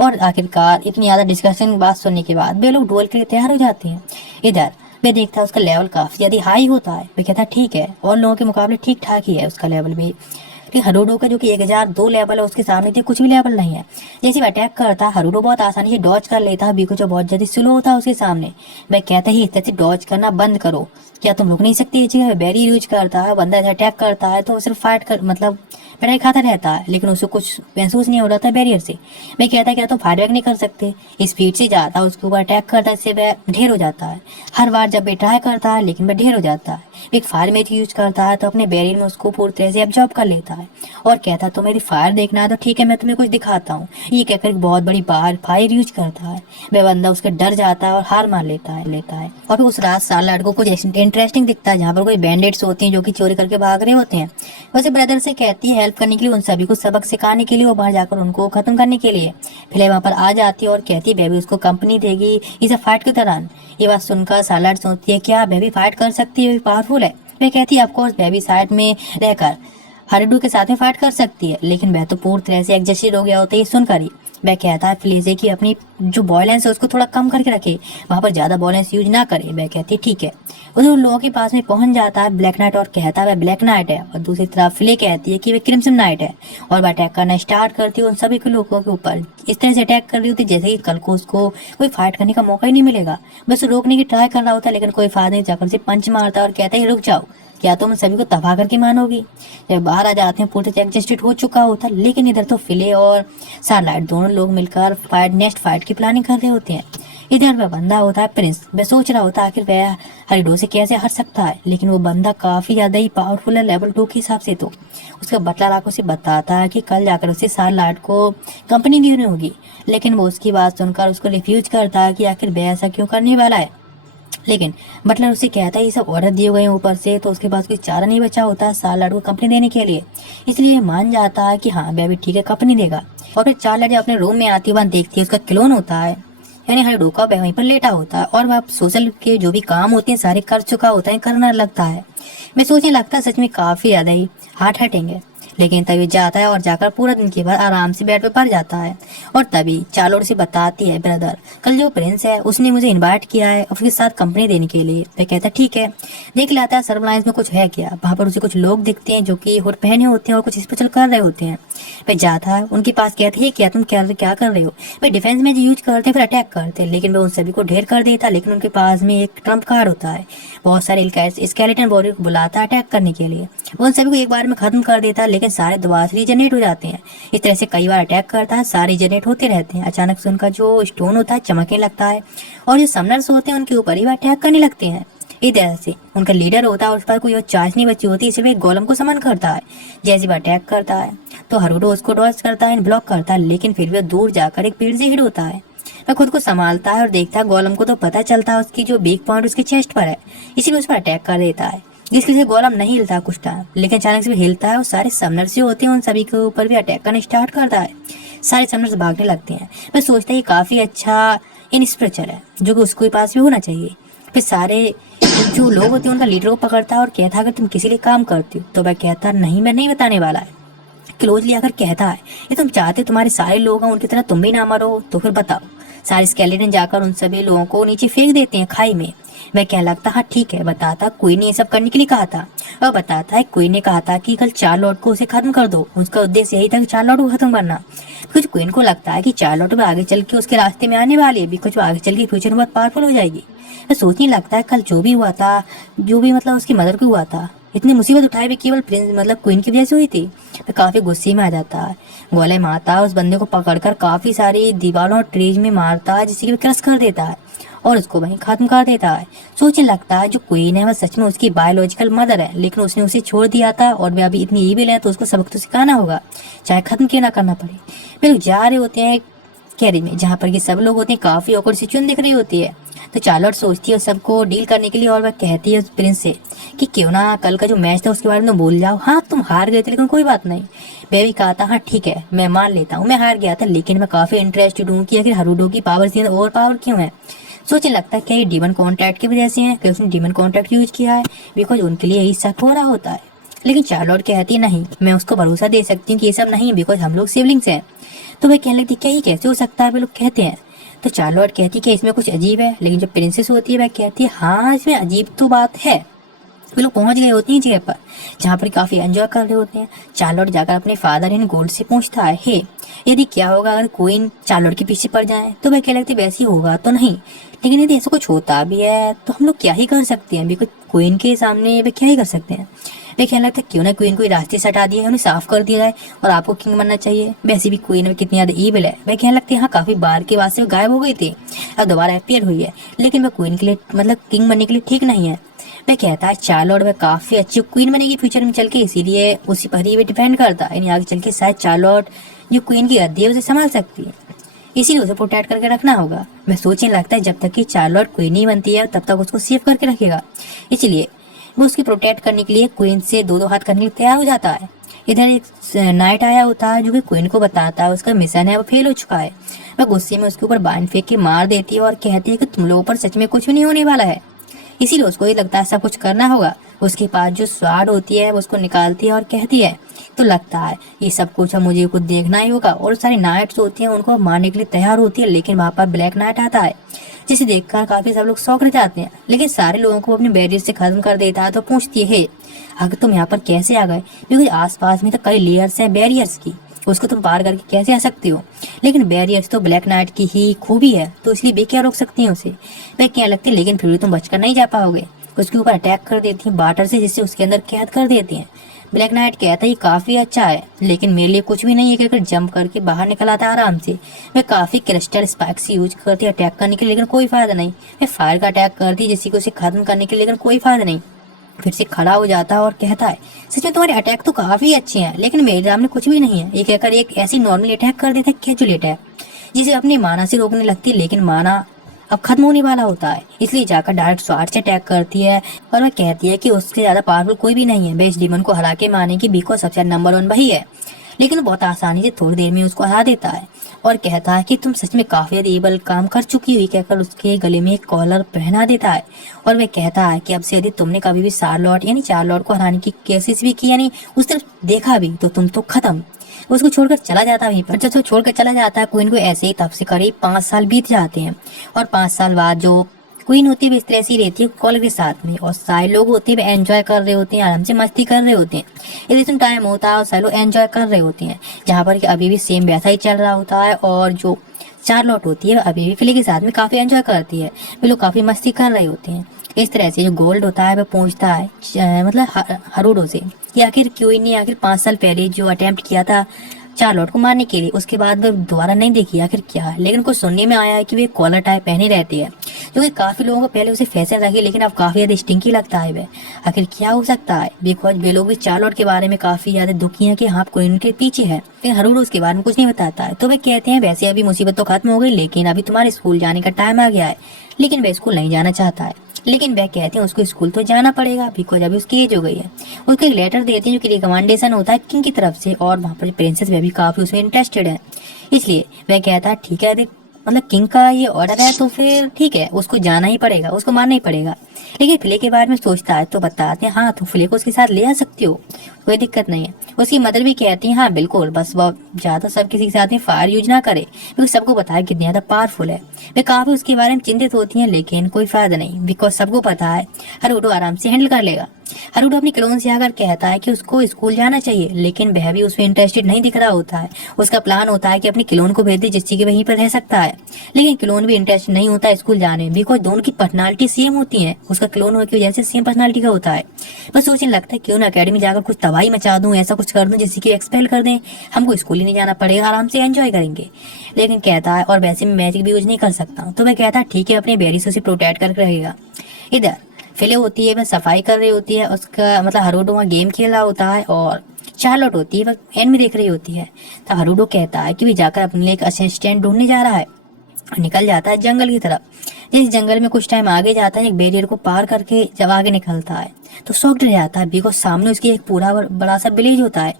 और आखिरकार इतनी ज्यादा डिस्कशन बात सुनने के बाद वे लोग डुएल के लिए तैयार हो जाते हैं। इधर वे देखता है उसका लेवल काफी ज्यादा हाई होता है। वे कहता है ठीक है, और लोगों के मुकाबले ठीक ठाक ही है उसका लेवल भी, लेकिन हरुडो का जो कि 1002 लेवल है उसके सामने तो कुछ भी लेवल नहीं है। जैसे वो अटैक करता है हरुडो बहुत आसानी से डॉज कर लेता है, बिको जो बहुत जल्दी स्लो होता है उसके सामने। मैं कहता ही इस तरह से डॉज करना बंद करो, क्या तुम रुक नहीं सकती ये चीज। बैरी यूज करता है, बंदा अटैक करता है तो सिर्फ फाइट कर मतलब पिटाई खाता रहता है, लेकिन उसको कुछ महसूस नहीं हो रहा था बैरियर से। मैं कहता क्या तुम फाइट बैक नहीं कर सकते, स्पीड से जाता है उसके ऊपर अटैक करता है, इससे वह ढेर हो जाता है। हर बार जब वे ट्राई करता है लेकिन वह ढेर हो जाता है। एक फायर मैच यूज करता है तो अपने बैरियर में उसको पूरी तरह से एब्जॉर्ब कर लेता है और कहता है तो मेरी फायर देखना है तो ठीक है मैं तुम्हें कुछ दिखाता हूँ। ये कहकर एक बहुत बड़ी बार फायर यूज करता है। वह बंदा उसके डर जाता है और हार मान लेता है। और फिर उस रात 4 लड़कों को इंटरेस्टिंग दिखता है जहाँ पर कोई बैंडिट्स होते हैं जो कि चोरी करके भाग रहे होते हैं। वैसे ब्रदर से कहती है हेल्प करने के लिए, उन सभी को सबक सिखाने के लिए, वो बाहर जाकर उनको खत्म करने के लिए। फिर वहां पर आ जाती है और कहती है बेबी उसको कंपनी देगी इसे फाइट के दौरान। ये बात सुनकर सालाड सोचती है क्या बेबी फाइट कर सकती है, पावरफुल है। वह कहती है ऑफकोर्स बेबी साइड में रहकर हरुडो के साथ में फाइट कर सकती है, लेकिन वह तो पूरी तरह से एग्जस्टेड हो गया होता है ये सुनकर ही। वह कहता है प्लीज कि अपनी जो वॉयलेंस है उसको थोड़ा कम करके रखे, वहां पर ज्यादा वॉयलेंस यूज ना करे। वह कहती है ठीक है। उधर उन लोगों के पास में पहुंच जाता है ब्लैक नाइट और कहता है वह ब्लैक नाइट है, और दूसरी तरफ फिले कहती है कि वह क्रिम्सन नाइट है, और वह अटैक करना स्टार्ट करती है उन सभी के लोगों के ऊपर। इस तरह से अटैक कर रही होती जैसे कि कल को उसको कोई फाइट करने का मौका ही नहीं मिलेगा। बस रोकने की ट्राई कर रहा होता है, लेकिन कोई फायदा नहीं, जाकर से पंच मारता है और कहता है रुक जाओ, क्या तुम सभी को तबाह करके मानोगी। जब बाहर आ जाते हैं पूरे एडजस्टेड हो चुका होता है, लेकिन इधर तो फिले और सारलाइट दोनों लोग मिलकर नेक्स्ट फाइट की प्लानिंग कर रहे होते हैं। इधर वह बंदा होता है प्रिंस, वह सोच रहा होता है आखिर वह हरिडो से कैसे हट सकता है, लेकिन वो बंदा काफी ज्यादा ही पावरफुल है लेवल 2 के हिसाब से। तो उसका बटलर आंखों से बताता है कि कल जाकर उसे शार्लट को कंपनी देनी होगी, लेकिन वो उसकी बात सुनकर उसको रिफ्यूज करता है कि आखिर वह ऐसा क्यों करने वाला है। लेकिन बटलर उसे कहता है ये सब ऑर्डर दिए गए हैं ऊपर से, तो उसके पास कोई चारा नहीं बचा होता शार्लट को कंपनी देने के लिए। इसलिए मान जाता है कि हाँ वह भी ठीक है कंपनी देगा। और फिर शार्लट जब अपने रूम में आती है वहाँ देखती है उसका क्लोन होता है, यानी हरिडो का वह वहीं पर लेटा होता है और वह सोशल के जो भी काम होते हैं सारे कर चुका होता है, करना लगता है। मैं सोचने लगता है सच में काफी ज्यादा ही हार्ट हर्टिंग है। लेकिन तभी जाता है और जाकर पूरा दिन के बाद आराम से बेड पे पड़ जाता है। और तभी चार्लोट से बताती है ब्रदर कल जो प्रिंस है उसने मुझे इनवाइट किया है उसके साथ कंपनी देने के लिए। वह कहता है ठीक है। देख लाता है सर्वलाइंस में कुछ है क्या। वहां पर उसे कुछ लोग दिखते हैं जो कि हुड पहने होते हैं और कुछ स्पेशल कर रहे होते हैं। वह जाता है उनके पास, कहते हैं क्या तुम क्या कर रहे हो। वे डिफेंस में यूज करते हैं फिर अटैक करते हैं, लेकिन वह उन सभी को ढेर कर देता है। लेकिन उनके पास में एक ट्रम्प कार्ड होता है, बहुत सारे स्केलेटन बॉडी को बुलाता है अटैक करने के लिए। वो उन सभी को एक बार में खत्म कर देता है, लेकिन सारे दोबारा से रीजनरेट हो जाते हैं। इस तरह से कई बार अटैक करता है, सारे रीजनरेट होते रहते हैं। अचानक से उनका जो स्टोन होता है चमकने लगता है और जो समनर्स होते हैं उनके ऊपर ही वह अटैक करने लगते हैं। इस तरह से उनका लीडर होता है, उस पर कोई और चार्ज नहीं बची होती, इसलिए गोलम को समन करता है। जैसे वह अटैक करता है तो हरुडो उसको डॉज करता है, ब्लॉक करता है, लेकिन फिर वह दूर जाकर एक पेड़ से हिट होता है। वह खुद को संभालता है और देखता है गोलम को तो पता चलता है उसकी जो वीक पॉइंट उसके चेस्ट पर है, इसीलिए उस पर अटैक कर देता है, जिसकी वजह से गोलम नहीं हिलता कुछ टाइम। लेकिन अचानक से वो हिलता है और सारे समनर्स जो होते हैं उन सभी के ऊपर भी अटैक करना स्टार्ट करता है। सारे समनर्स भागने लगते हैं। वह सोचता है ये काफी अच्छा इंस्पिरेचर है जो कि उसके पास भी होना चाहिए। फिर सारे जो लोग होते हैं उनका लीडर को पकड़ता है और कहता है अगर तुम किसी लिए काम करती हो तो वह कहता है नहीं मैं नहीं बताने वाला है। क्लोजली आकर कहता है ये तुम चाहते तुम्हारे सारे लोग हैं उनकी तरह तुम भी ना मरो तो फिर बताओ। सारे स्केलेटन जाकर उन सभी लोगों को नीचे फेंक देते हैं खाई में। वह कहने लगता हाँ ठीक है, बताता क्वीन ने ये सब करने के लिए कहा था। और बताता है क्वीन ने कहा था कि कल चार्लोट को उसे खत्म कर दो, उसका उद्देश्य यही था कि चार्लोट को खत्म करना। कुछ क्वीन को लगता है कि चार्लोट में आगे चल के उसके रास्ते में आने वाली है, बिकॉज वो आगे चल के फ्यूचर में बहुत पावरफुल हो जाएगी। वह सोचने लगता है कल जो भी हुआ था, जो भी मतलब उसकी मदर को हुआ था, इतनी मुसीबत उठाई भी केवल प्रिंस मतलब क्वीन की वजह से हुई थी। वह काफी गुस्से में आ जाता है। गोले मारता है उस बंदे को पकड़कर काफी सारी दीवारों और ट्रीज में मारता है, जिससे कि क्रश कर देता है और उसको वहीं खत्म कर देता है। सोचने लगता है जो क्वीन है वह सच में उसकी बायोलॉजिकल मदर है, लेकिन उसने उसे छोड़ दिया था और वह अभी इतनी ईविल है तो उसको सबक तो सिखाना होगा, चाहे खत्म क्यों ना करना पड़े। वे लोग जा रहे होते हैं कैरी में, जहाँ पर ये सब लोग होते हैं। काफी ऑकवर्ड सिचुएशन दिख रही होती है, तो चार्लोट सोचती है सबको डील करने के लिए और वह कहती है उस प्रिंस से कि क्यों ना कल का जो मैच था उसके बारे में बोल जाओ। हाँ तुम हार गए थे लेकिन कोई बात नहीं। वह भी कहा था हाँ ठीक है मैं मान लेता हूँ मैं हार गया था, लेकिन मैं काफी इंटरेस्टेड हूँ कि आखिर हरुडो की पावर से और पावर क्यों है। सोचने लगता है क्या ये डीमन कॉन्ट्रैक्ट की वजह से है कि उसने डीमन कॉन्ट्रैक्ट यूज किया है, बिकॉज उनके लिए यही शक हो रहा होता है। लेकिन चार्लोट कहती है नहीं मैं उसको भरोसा दे सकती हूँ कि ये सब नहीं, बिकॉज हम लोग सिबलिंग्स हैं। तो वह कहने लगती क्या ये कैसे हो सकता है, वे लोग कहते हैं। तो चार्लोट कहती है कि इसमें कुछ अजीब है, लेकिन जो प्रिंसेस होती है वह कहती है हाँ इसमें अजीब तो बात है। वे लोग पहुंच गए होते हैं जगह पर जहाँ पर काफी एंजॉय कर रहे होते हैं। चार्लोट जाकर अपने फादर इन गोल्ड से पूछता है हे यदि क्या होगा अगर क्वीन चार्लोट के पीछे पड़ जाए। तो वह कहने लगती वैसे ही होगा तो नहीं, लेकिन यदि ऐसा कुछ होता भी है तो हम लोग क्या ही कर सकते हैं, बिकॉज क्वीन के सामने वे क्या ही कर सकते हैं। वे कहने लगता क्यों ना क्वीन को रास्ते से हटा दिया है, उन्हें साफ कर दिया जाए और आपको किंग बनना चाहिए। वैसे भी क्वीन में कितनी ज्यादा ईविल है। वे कहने लगते हाँ काफी बार के बाद से गायब हो गई थी, अब दोबारा अपीयर हुई है, लेकिन वह क्वीन के लिए मतलब किंग बनने के लिए ठीक नहीं है। वह कहता है चार्लोट वह काफी अच्छी क्वीन बनेगी फ्यूचर में चल के, इसीलिए उसी पर ही वे डिपेंड करता है, यानी आगे चल के शायद चार्लोट जो क्वीन की गद्दी है उसे संभाल सकती है, इसीलिए उसे प्रोटेक्ट करके रखना होगा। मैं सोचने लगता है जब तक कि चार्लोट क्वीन नहीं बनती है तब तक उसको सेव करके रखेगा, इसलिए वो उसकी प्रोटेक्ट करने के लिए क्वीन से दो हाथ करने के लिए तैयार हो जाता है। इधर एक नाइट आया होता है जो कि क्वीन को बताता है उसका मिशन है वो फेल हो चुका है। वह गुस्से में उसके ऊपर बांध फेंक के मार देती है और कहती है कि तुम लोगों पर सच में कुछ भी नहीं होने वाला है, इसीलिए उसको ही लगता है सब कुछ करना होगा। उसके पास जो स्वाड होती है वो उसको निकालती है और कहती है तो लगता है ये सब कुछ अब मुझे कुछ देखना ही होगा। और सारी नाइट्स होती हैं उनको मारने के लिए तैयार होती है, लेकिन वहाँ पर ब्लैक नाइट आता है जिसे देखकर काफी सब लोग शौक रह जाते हैं, लेकिन सारे लोगों को अपने बैरियर से खत्म कर देता है। तो पूछती है अगर तुम यहाँ पर कैसे आ गए, क्योंकि आसपास में तो कई लेयर्स हैं बैरियर्स की, उसको तुम पार करके कैसे आ सकते हो। लेकिन बैरियर्स तो ब्लैक नाइट की ही खूबी है, तो इसलिए वे क्या रोक सकती हैं उसे। वे क्या लगती है लेकिन फिर भी तुम बचकर नहीं जा पाओगे। उसके ऊपर अटैक कर देती हैं बाटर से, जिससे उसके अंदर कैद कर देती हैं। ब्लैक नाइट कहता है ये काफी अच्छा है, लेकिन मेरे लिए कुछ भी नहीं है। कहकर जंप करके बाहर निकल आता है आराम से। वह काफी क्रिस्टल स्पाइक्स यूज करती है अटैक करने के लिए, लेकिन कोई फायदा नहीं। वह फायर का अटैक करती है जिससे कि उसे खत्म करने के लिए, लेकिन कोई फायदा नहीं। फिर से खड़ा हो जाता है और कहता है सच में तुम्हारे अटैक तो काफी अच्छे हैं, लेकिन मेरे सामने कुछ भी नहीं है। ये कहकर एक ऐसी नॉर्मल अटैक कर देता है, कैजुअल अटैक, जिसे अपनी माना से रोकने लगती है, लेकिन माना अब खत्म होने वाला होता है, इसलिए जाकर डायरेक्ट स्वार्ड से अटैक करती है। और वह कहती है कि उससे ज्यादा पावरफुल कोई भी नहीं है, बेस्ट डीमन को हरा के मारने की बिकॉज सबसे नंबर 1 वही है। लेकिन वो बहुत आसानी से थोड़ी देर में उसको हरा देता है और कहता है कि तुम सच में काफी एबल काम कर चुकी हुई, कहकर उसके गले में एक कॉलर पहना देता है। और वह कहता है कि अब से यदि तुमने कभी भी शार्लॉट यानी चार्लॉट को हराने की कोशिश भी की, यानी उस तरफ देखा भी, तो तुम तो खत्म। वो उसको छोड़कर चला जाता है वहीं पर। जब वो छोड़कर चला जाता है क्वीन को, ऐसे ही तब से करीब 5 साल बीत जाते हैं। और 5 साल बाद जो क्वीन होती है वो इस तरह से रहती है कॉलर के साथ में, और सारे लोग होते हैं वो एंजॉय कर रहे होते हैं, आराम से मस्ती कर रहे होते हैं। इलेक्शन टाइम होता है और सारे लोग एंजॉय कर रहे होते हैं, जहाँ पर अभी भी सेम वैसा ही चल रहा होता है। और जो चार्लॉट होती है अभी भी फिले के साथ में काफी एंजॉय करती है, वे लोग काफी मस्ती कर रहे होते हैं। इस तरह से जो गोल्ड होता है वह पूछता है मतलब हरूडो से कि आखिर क्वीन ने आखिर 5 साल पहले जो अटेम्प्ट किया था चार्लोट को मारने के लिए, उसके बाद वह दोबारा नहीं देखी आखिर क्या है। लेकिन कुछ सुनने में आया है कि वे कॉलर टाइप पहने रहती है, जो कि काफी लोगों को पहले उसे फैशन लगी, लेकिन अब काफी ज्यादा स्टिंकी लगता है वह। आखिर क्या हो सकता है, बिकॉज वे लोग भी चार्लोट के बारे में काफी ज्यादा दुखी हैं कि हाँ क्वीन के पीछे है, लेकिन हरूडो उसके बारे में कुछ नहीं बताता है। तो वे कहते हैं वैसे अभी मुसीबत तो खत्म हो गई, लेकिन अभी तुम्हारे स्कूल जाने का टाइम आ गया है। लेकिन वह स्कूल नहीं जाना चाहता है, लेकिन वह कहते हैं उसको स्कूल तो जाना पड़ेगा बिकॉज अभी उसकी एज हो गई है। उसको एक लेटर देते हैं जो कि रिकमेंडेशन होता है किंग की तरफ से, और वहाँ पर प्रिंसेस वह भी काफी उसमें इंटरेस्टेड है। इसलिए वह कहता है ठीक है, मतलब किंग का ये ऑर्डर है तो फिर ठीक है, उसको जाना ही पड़ेगा, उसको मारना ही पड़ेगा। लेकिन फिले के बारे में सोचता है तो बताते हैं हाँ तुम फिले को उसके साथ ले आ सकती हो, कोई दिक्कत नहीं है। उसकी मदर भी कहती है हाँ बिल्कुल, बस वो ज्यादा सब किसी के साथ में फायर यूज ना करे, क्योंकि सबको पता है कितनी ज्यादा पावरफुल है। वे काफी उसके बारे में चिंतित होती हैं, लेकिन कोई फायदा नहीं बिकॉज सबको पता है हरूडो आराम से हैंडल कर लेगा। हरूडो अपनी क्लोन से आकर कहता है कि उसको स्कूल जाना चाहिए, लेकिन वह भी उसमें इंटरेस्टेड नहीं दिख रहा होता है। उसका प्लान होता है कि अपनी क्लोन को भेज दे जिससे कि वहीं पर रह सकता है, लेकिन क्लोन भी इंटरेस्टेड नहीं होता है स्कूल जाने में बिकॉज दोनों की पर्सनालिटी सेम होती है। उसका क्लोन होने की वजह से सेम पर्सनालिटी का होता है। बस सोचने लगता है क्यों ना अकेडमी जाकर कुछ तबाही मचा दूं, ऐसा कुछ कर दूं जिससे कि एक्सपेल कर दें, हमको स्कूल ही नहीं जाना पड़ेगा, आराम से एंजॉय करेंगे। लेकिन कहता है और वैसे मैं मैजिक भी यूज नहीं कर सकता, तो वह कहता है ठीक है अपने बेरीज से प्रोटेक्ट करके रहेगा। इधर फिले होती है वह सफाई कर रही होती है, उसका मतलब हरूडो वहाँ गेम खेल रहा होता है, और चार्लोट होती है वह एंड में देख रही होती है। तब हरूडो कहता है कि वह जाकर अपने लिए एक असिस्टेंट ढूंढने जा रहा है, निकल जाता है जंगल की तरफ। जिस जंगल में कुछ टाइम आगे जाता है, एक बैरियर को पार करके जब आगे निकलता है तो शॉक्ड रह जाता है बिकॉज सामने उसकी एक पूरा बड़ा सा विलेज होता है,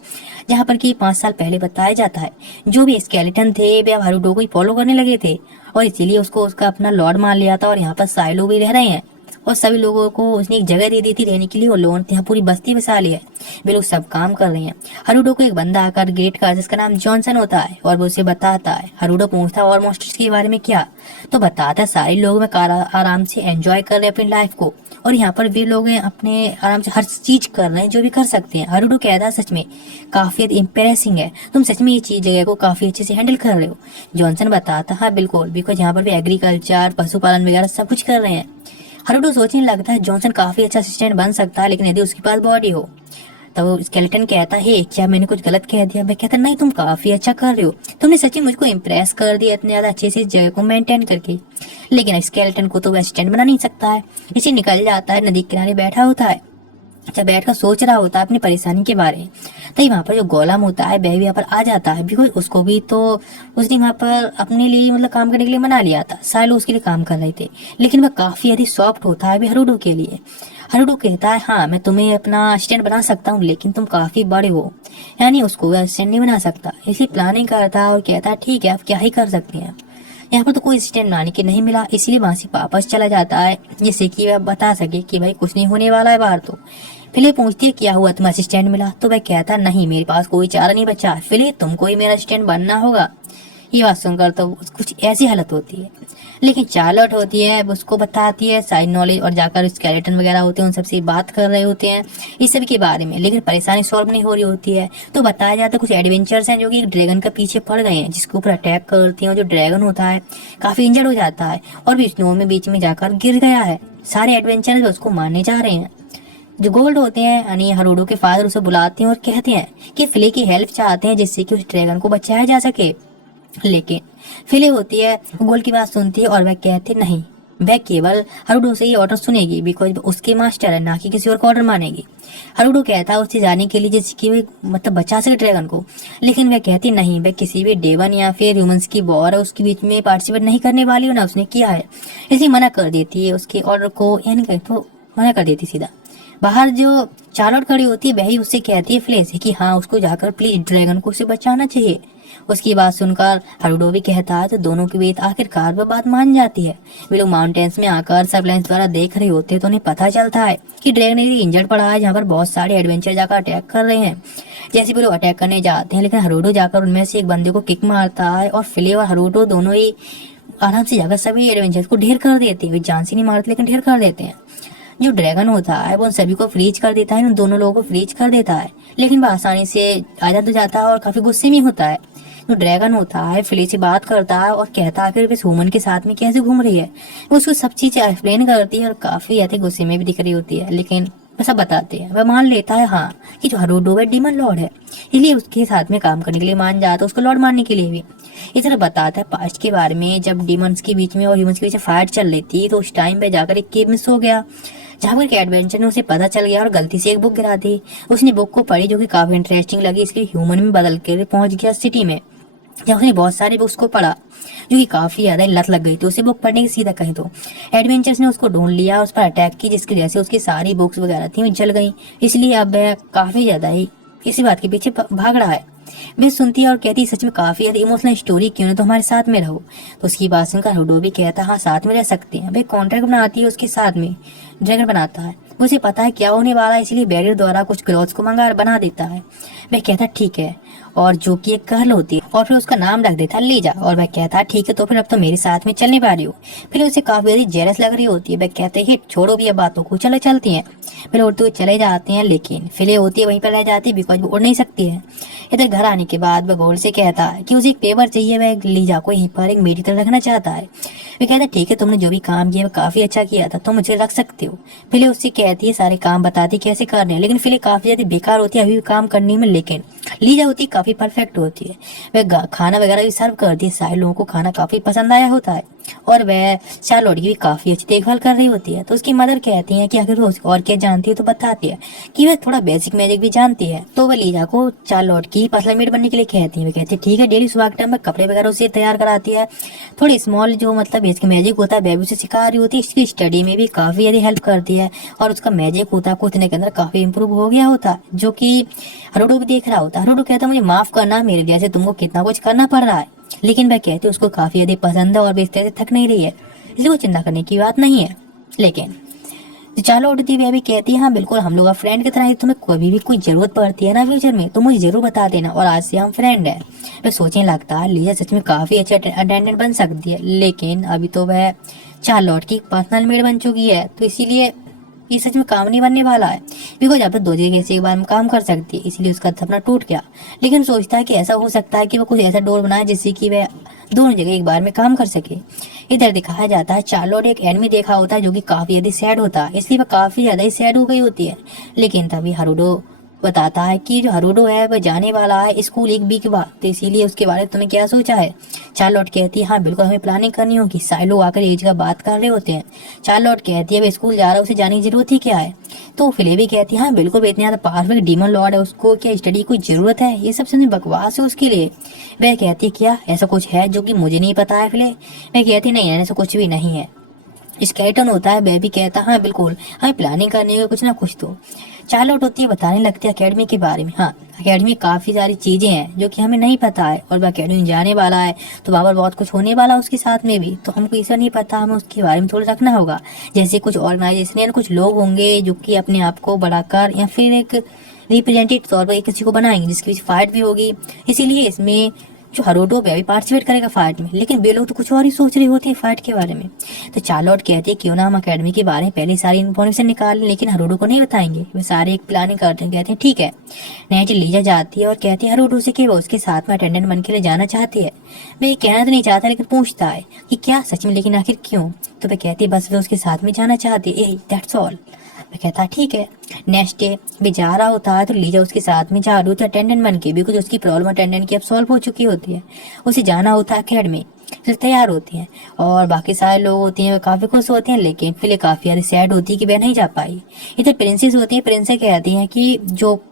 जहाँ पर कि 5 साल पहले बताया जाता है जो भी स्केलेटन थे वे अब हरूडो को ही फॉलो करने लगे थे, और इसीलिए उसको उसका अपना लॉर्ड मान लिया था। और यहाँ पर साइलो भी रह रहे हैं, और सभी लोगों को उसने एक जगह दे दी थी रहने के लिए, और लोगों ने यहाँ पूरी बस्ती बसा ली है, वे लोग सब काम कर रहे हैं। हरूडो को एक बंदा आकर गेट का, जिसका नाम जॉनसन होता है, और वो उसे बताता है। हरूडो पूछता है और मॉन्स्टर्स के बारे में क्या, तो बताता है सारे लोग में आराम से एंजॉय कर रहे हैं अपनी लाइफ को, और यहाँ पर वे लोग अपने आराम से हर चीज कर रहे हैं जो भी कर सकते हैं। हरूडो कहता है सच में काफी इम्प्रेसिंग है, तुम सच में ये चीज जगह को काफी अच्छे से हैंडल कर रहे हो। जॉनसन बताता है हाँ बिल्कुल, बिकॉज यहाँ पर भी एग्रीकल्चर पशुपालन वगैरह सब कुछ कर रहे हैं। हरूडो सोचने लगता है जॉनसन काफी अच्छा असिस्टेंट बन सकता है, लेकिन यदि उसके पास बॉडी हो। तो स्केलेटन कहता है क्या मैंने कुछ गलत कह दिया, मैं कहता नहीं तुम काफी अच्छा कर रहे हो, तुमने सच्ची मुझको इम्प्रेस कर दिया इतने ज्यादा अच्छे से इस जगह को मेंटेन करके। लेकिन स्केलेटन को तो असिस्टेंट बना नहीं सकता है, इसे निकल जाता है, नदी किनारे बैठा होता है, जब बैठकर सोच रहा होता है अपनी परेशानी के बारे में। तभी वहाँ पर जो गोलम होता है वह भी यहाँ पर आ जाता है, बिकॉज उसको भी तो उसने वहाँ पर अपने लिए मतलब काम करने के लिए बना लिया था, सालों उसके लिए काम कर रहे थे, लेकिन वह काफी अधिक सॉफ्ट होता है भी हरूडो के लिए। हरूडो कहता है हाँ मैं तुम्हें अपना असिस्टेंट बना सकता हूँ, लेकिन तुम काफी बड़े हो, यानी उसको असिस्टेंट नहीं बना सकता। इसी प्लानिंग करता है और कहता है ठीक है आप क्या ही कर सकते हैं। यहाँ पर तो कोई असिस्टेंट बनाने के नहीं मिला, इसलिए वहां से वापस चला जाता है, जिससे कि वह बता सके कि भाई कुछ नहीं होने वाला है बाहर। तो फिले पूछती है क्या हुआ, तुम्हें असिस्टेंट मिला, तो वह कहता नहीं मेरे पास कोई चारा नहीं बचा, फिले तुमको ही मेरा असिस्टेंट बनना होगा। ये बात सुनकर तो कुछ ऐसी हालत होती है, लेकिन चार्लोट होती है उसको बताती है साइड नॉलेज, और जाकर स्केलेटन वगैरह होते हैं उन सबसे बात कर रहे होते हैं इस सब के बारे में, लेकिन परेशानी सॉल्व नहीं हो रही होती है। तो बताया जाता है कुछ एडवेंचर्स हैं जो कि एक ड्रैगन के पीछे पड़ गए हैं, जिसके ऊपर अटैक करती हैं, और जो ड्रैगन होता है काफी इंजर्ड हो जाता है और भी स्नो में बीच में जाकर गिर गया है। सारे एडवेंचर्स उसको मारने जा रहे हैं। जो गोल्ड होते हैं यानी हरोडो के फादर उसे बुलाते हैं और कहते हैं कि फिले की हेल्प चाहते हैं जिससे कि उस ड्रैगन को बचाया जा सके। लेकिन फिले होती है गोल्ड की बात सुनती है और वह कहते नहीं, वह केवल हरुडो से ही ऑर्डर सुनेगी बिकॉज उसके मास्टर है, ना कि किसी और को ऑर्डर मानेगी। हरुडो कहता है उससे जाने के लिए जिससे कि वो मतलब बचा सके ड्रैगन को, लेकिन वह कहती नहीं, वह किसी भी डेवन या फिर ह्यूमंस की वॉर है उसके बीच में पार्टिसिपेट नहीं करने वाली हो, ना उसने किया है, इसलिए मना कर देती है उसके ऑर्डर को, यानी कि तो मना कर देती सीधा। बाहर जो चार्लोट खड़ी होती है वही उससे कहती है फ्ले से कि हाँ उसको जाकर प्लीज ड्रैगन को उसे बचाना चाहिए। उसकी बात सुनकर हरुडो भी कहता है तो दोनों के बीच आखिरकार वह बात मान जाती है। वे लोग माउंटेन्स में आकर सर्वेलेंस द्वारा देख रहे होते हैं तो उन्हें पता चलता है कि ड्रैगन इंजर्ड पड़ा है जहाँ पर बहुत सारे एडवेंचर जाकर अटैक कर रहे हैं। जैसे भी लोग अटैक करने जाते हैं लेकिन हरुडो जाकर उनमें से एक बंदे को किक मारता है और फिले और हरुडो दोनों ही आराम से जाकर सभी एडवेंचर्स को ढेर कर देते हैं। वे जान से नहीं मारते लेकिन ढेर कर देते हैं। जो ड्रैगन होता है वो उन सभी को फ्रीज कर देता है, उन दोनों लोगों को फ्रीज कर देता है, लेकिन वह आसानी से आजाद हो जाता है और काफी गुस्से में होता है। जो ड्रैगन होता है फिले से बात करता है और कहता है कि इस ह्यूमन के साथ में कैसे घूम रही है। वो उसको सब चीजें एक्सप्लेन करती है और काफी ज्यादा गुस्से में भी दिख रही होती है, लेकिन सब बताते हैं। वह मान लेता है हाँ कि जो हरुडो है डीमन लॉर्ड है, इसलिए उसके साथ में काम करने के लिए मान जाता है, उसको लॉर्ड मारने के लिए भी। इस तरह बताता है पास्ट के बारे में, जब डीमंस के बीच में और ह्यूमंस के बीच फाइट चल रही थी तो उस टाइम पे जाकर एक केव मिस हो गया जहाँ पर एडवेंचर ने उसे पता चल गया और गलती से एक बुक गिरा दी। उसने बुक को पढ़ी जो कि काफी इंटरेस्टिंग लगी, इसलिए ह्यूमन में बदल कर पहुंच गया सिटी में, जहाँ उसने बहुत सारी बुक्स को पढ़ा जो कि काफी ज्यादा लत लग गई थी उसे बुक पढ़ने की। सीधा कहीं तो एडवेंचर्स ने उसको ढूंढ लिया, उस पर अटैक की, जिसकी वजह से उसकी सारी बुक्स वगैरह थी वो जल गई। इसलिए अब वह काफी ज्यादा ही इसी बात के पीछे भाग रहा है। वे सुनती है और कहती है सच में काफी ज्यादा इमोशनल स्टोरी, क्यों ना तो हमारे साथ में रहो। तो उसकी बात सुनकर हरुडो भी कहता है हाँ साथ में रह सकते हैं। वे कॉन्ट्रैक्ट बनाती है उसके साथ में, ड्रैगन बनाता है, उसे पता है क्या होने वाला है, इसलिए बैरियर द्वारा कुछ क्लॉथ्स को बना देता है। वह कहता है ठीक है, और जो कि एक गर्ल होती है और फिर उसका नाम रख देता है लीजा, और वह कहता है ठीक है तो फिर अब तो मेरे साथ में चलने पा रही हो। फिर उसे काफी ज्यादा जेलस लग रही होती है। वह कहते हैं छोड़ो भी अब बातों को, चलो चलती हैं। फिर उड़ते हुए चले जाते हैं, लेकिन फिले होती है वहीं पर रह जाती है बिकॉज वो उड़ नहीं सकती है। इधर घर आने के बाद वह गोल्ड से कहता है कि उसे एक पेपर चाहिए, वह लीजा को यहीं पर एक मेरी तरह रखना चाहता है। वे कहते हैं ठीक है तुमने जो भी काम किया वो काफी अच्छा किया था, तुम मुझे रख सकते हो। फिले उससे कहती है सारे काम बताती कैसे करने, लेकिन फिले काफी ज्यादा बेकार होती है अभी भी काम करने में, लेकिन लीजा होती है काफी परफेक्ट होती है। वह खाना वगैरह भी सर्व करती है, सारे लोगों को खाना काफी पसंद आया होता है और वह चार्लोट की भी काफी अच्छी देखभाल कर रही होती है। तो उसकी मदर कहती है कि अगर वो और क्या जानती है तो बताती है कि वह थोड़ा बेसिक मैजिक भी जानती है। तो वह लीजा को चार्लोट की पर्सनल मेड बनने के लिए कहती है। वह कहती है ठीक है, डेली सुबह के टाइम में कपड़े वगैरह उसे तैयार कराती है, थोड़ी स्मॉल जो मतलब बेसिक मैजिक होता है बेबी उसे सिखा रही होती है, इसकी स्टडी में भी काफी ज्यादा हेल्प करती है और उसका मैजिक होता है खुदने के अंदर काफी इंप्रूव हो गया होता है, जो कि हरुडो भी देख रहा होता है। हरुडो कहता है मुझे माफ करना, मेरे जैसे तुमको कितना कुछ करना पड़ रहा है, लेकिन वह कहती है उसको काफी ज्यादा पसंद है और वे इस तरह से थक नहीं रही है, इसलिए वो चिंता करने की बात नहीं है। लेकिन चालो उठती वह भी कहती है हाँ बिल्कुल हम लोग फ्रेंड की तरह ही, तुम्हें कभी भी कोई जरूरत पड़ती है ना फ्यूचर में तो मुझे जरूर बता देना, और आज से हम फ्रेंड है। वह सोचने लगता है लीजा सच में काफी अच्छी अटेंडेंट बन सकती है, लेकिन अभी तो वह चार्लोट की पर्सनल मेड बन चुकी है, तो इसीलिए ये सच में काम नहीं बनने वाला है बिकॉज अब दो जगह से एक बार में काम कर सकती है, इसलिए उसका सपना टूट गया। लेकिन सोचता है कि ऐसा हो सकता है कि वो कुछ ऐसा डोर बनाए जिससे कि वह दोनों जगह एक बार में काम कर सके। इधर दिखाया जाता है चार्लोट एक एनिमी देखा होता है जो कि काफी ज्यादा सैड होता है, इसलिए वह काफी ज्यादा ही सैड हो गई होती है। लेकिन तभी हरुडो बताता है कि जो हरुडो है वह जाने वाला है स्कूल एक वीक बाद, तो इसीलिए उसके बारे में तुमने क्या सोचा है। चार्लोट कहती है हाँ बिल्कुल हमें प्लानिंग करनी होगी, सारे लोग आकर एक जगह बात कर रहे होते हैं। चार्लोट कहती है वह स्कूल जा रहा है उसे जाने की जरूरत ही क्या है। तो फिले भी कहती है हाँ बिल्कुल इतने ज्यादा पावरफुल डीमन लॉर्ड है, उसको क्या स्टडी की जरूरत है, ये सब समझ बकवास है उसके लिए। वह कहती है क्या ऐसा कुछ है जो कि मुझे नहीं पता है। फिले वह कहती नहीं ऐसा कुछ भी नहीं है। स्केलेटन होता है, वह भी कहता हाँ बिल्कुल हमें प्लानिंग करनी है कुछ ना कुछ। तो चार्लोट होती है बताने लगती है अकेडमी के बारे में। हाँ अकेडमी में काफी सारी चीजें हैं जो कि हमें नहीं पता है, और वह अकेडमी में जाने वाला है तो वहाँ पर बहुत कुछ होने वाला है उसके साथ में भी, तो हमको ऐसा नहीं पता, हमें उसके बारे में थोड़ा रखना होगा। जैसे कुछ ऑर्गेनाइजेशन या कुछ लोग होंगे जो कि अपने आप को बढ़ाकर या फिर एक रिप्रेजेंटेटिव तौर पर किसी को बनाएंगे जिसके बीच फाइट भी होगी, इसीलिए इसमें जो हरुडो भी पार्टिसिपेट करेगा फाइट में। लेकिन वे लोग तो कुछ और ही सोच रहे होते हैं फाइट के बारे में। तो चार्लोट कहती है क्यों ना हम अकेडमी के बारे में पहले सारी इन्फॉर्मेशन निकाल लें, लेकिन हरुडो को नहीं बताएंगे। वे सारे एक प्लानिंग करते हैं, कहते हैं ठीक है। नेट लीजा जाती है और कहती है हरुडो से कि वो उसके साथ में अटेंडेंट बन के लिए जाना चाहती है। मैं ये कहना तो नहीं चाहता लेकिन पूछता है कि क्या सच में, लेकिन आखिर क्यों। तो वह कहती है बस वो उसके साथ में जाना चाहती है, दैट्स ऑल। मैं कहता ठीक है। नेक्स्ट डे भी जा रहा होता है तो लीजा उसके साथ में जा रही होती है अटेंडेंट बन के, बिकॉज उसकी प्रॉब्लम अटेंडेंट की अब सॉल्व हो चुकी होती है। उसे जाना होता है अकेडमी, फिर तैयार होती हैं और बाकी सारे लोग होते हैं वो काफी खुश होते हैं, लेकिन फिर काफी ज्यादा सैड होती है कि वह नहीं जा पाई। इधर प्रिंसेस होती है, प्रिंसेस कहती हैं कि जो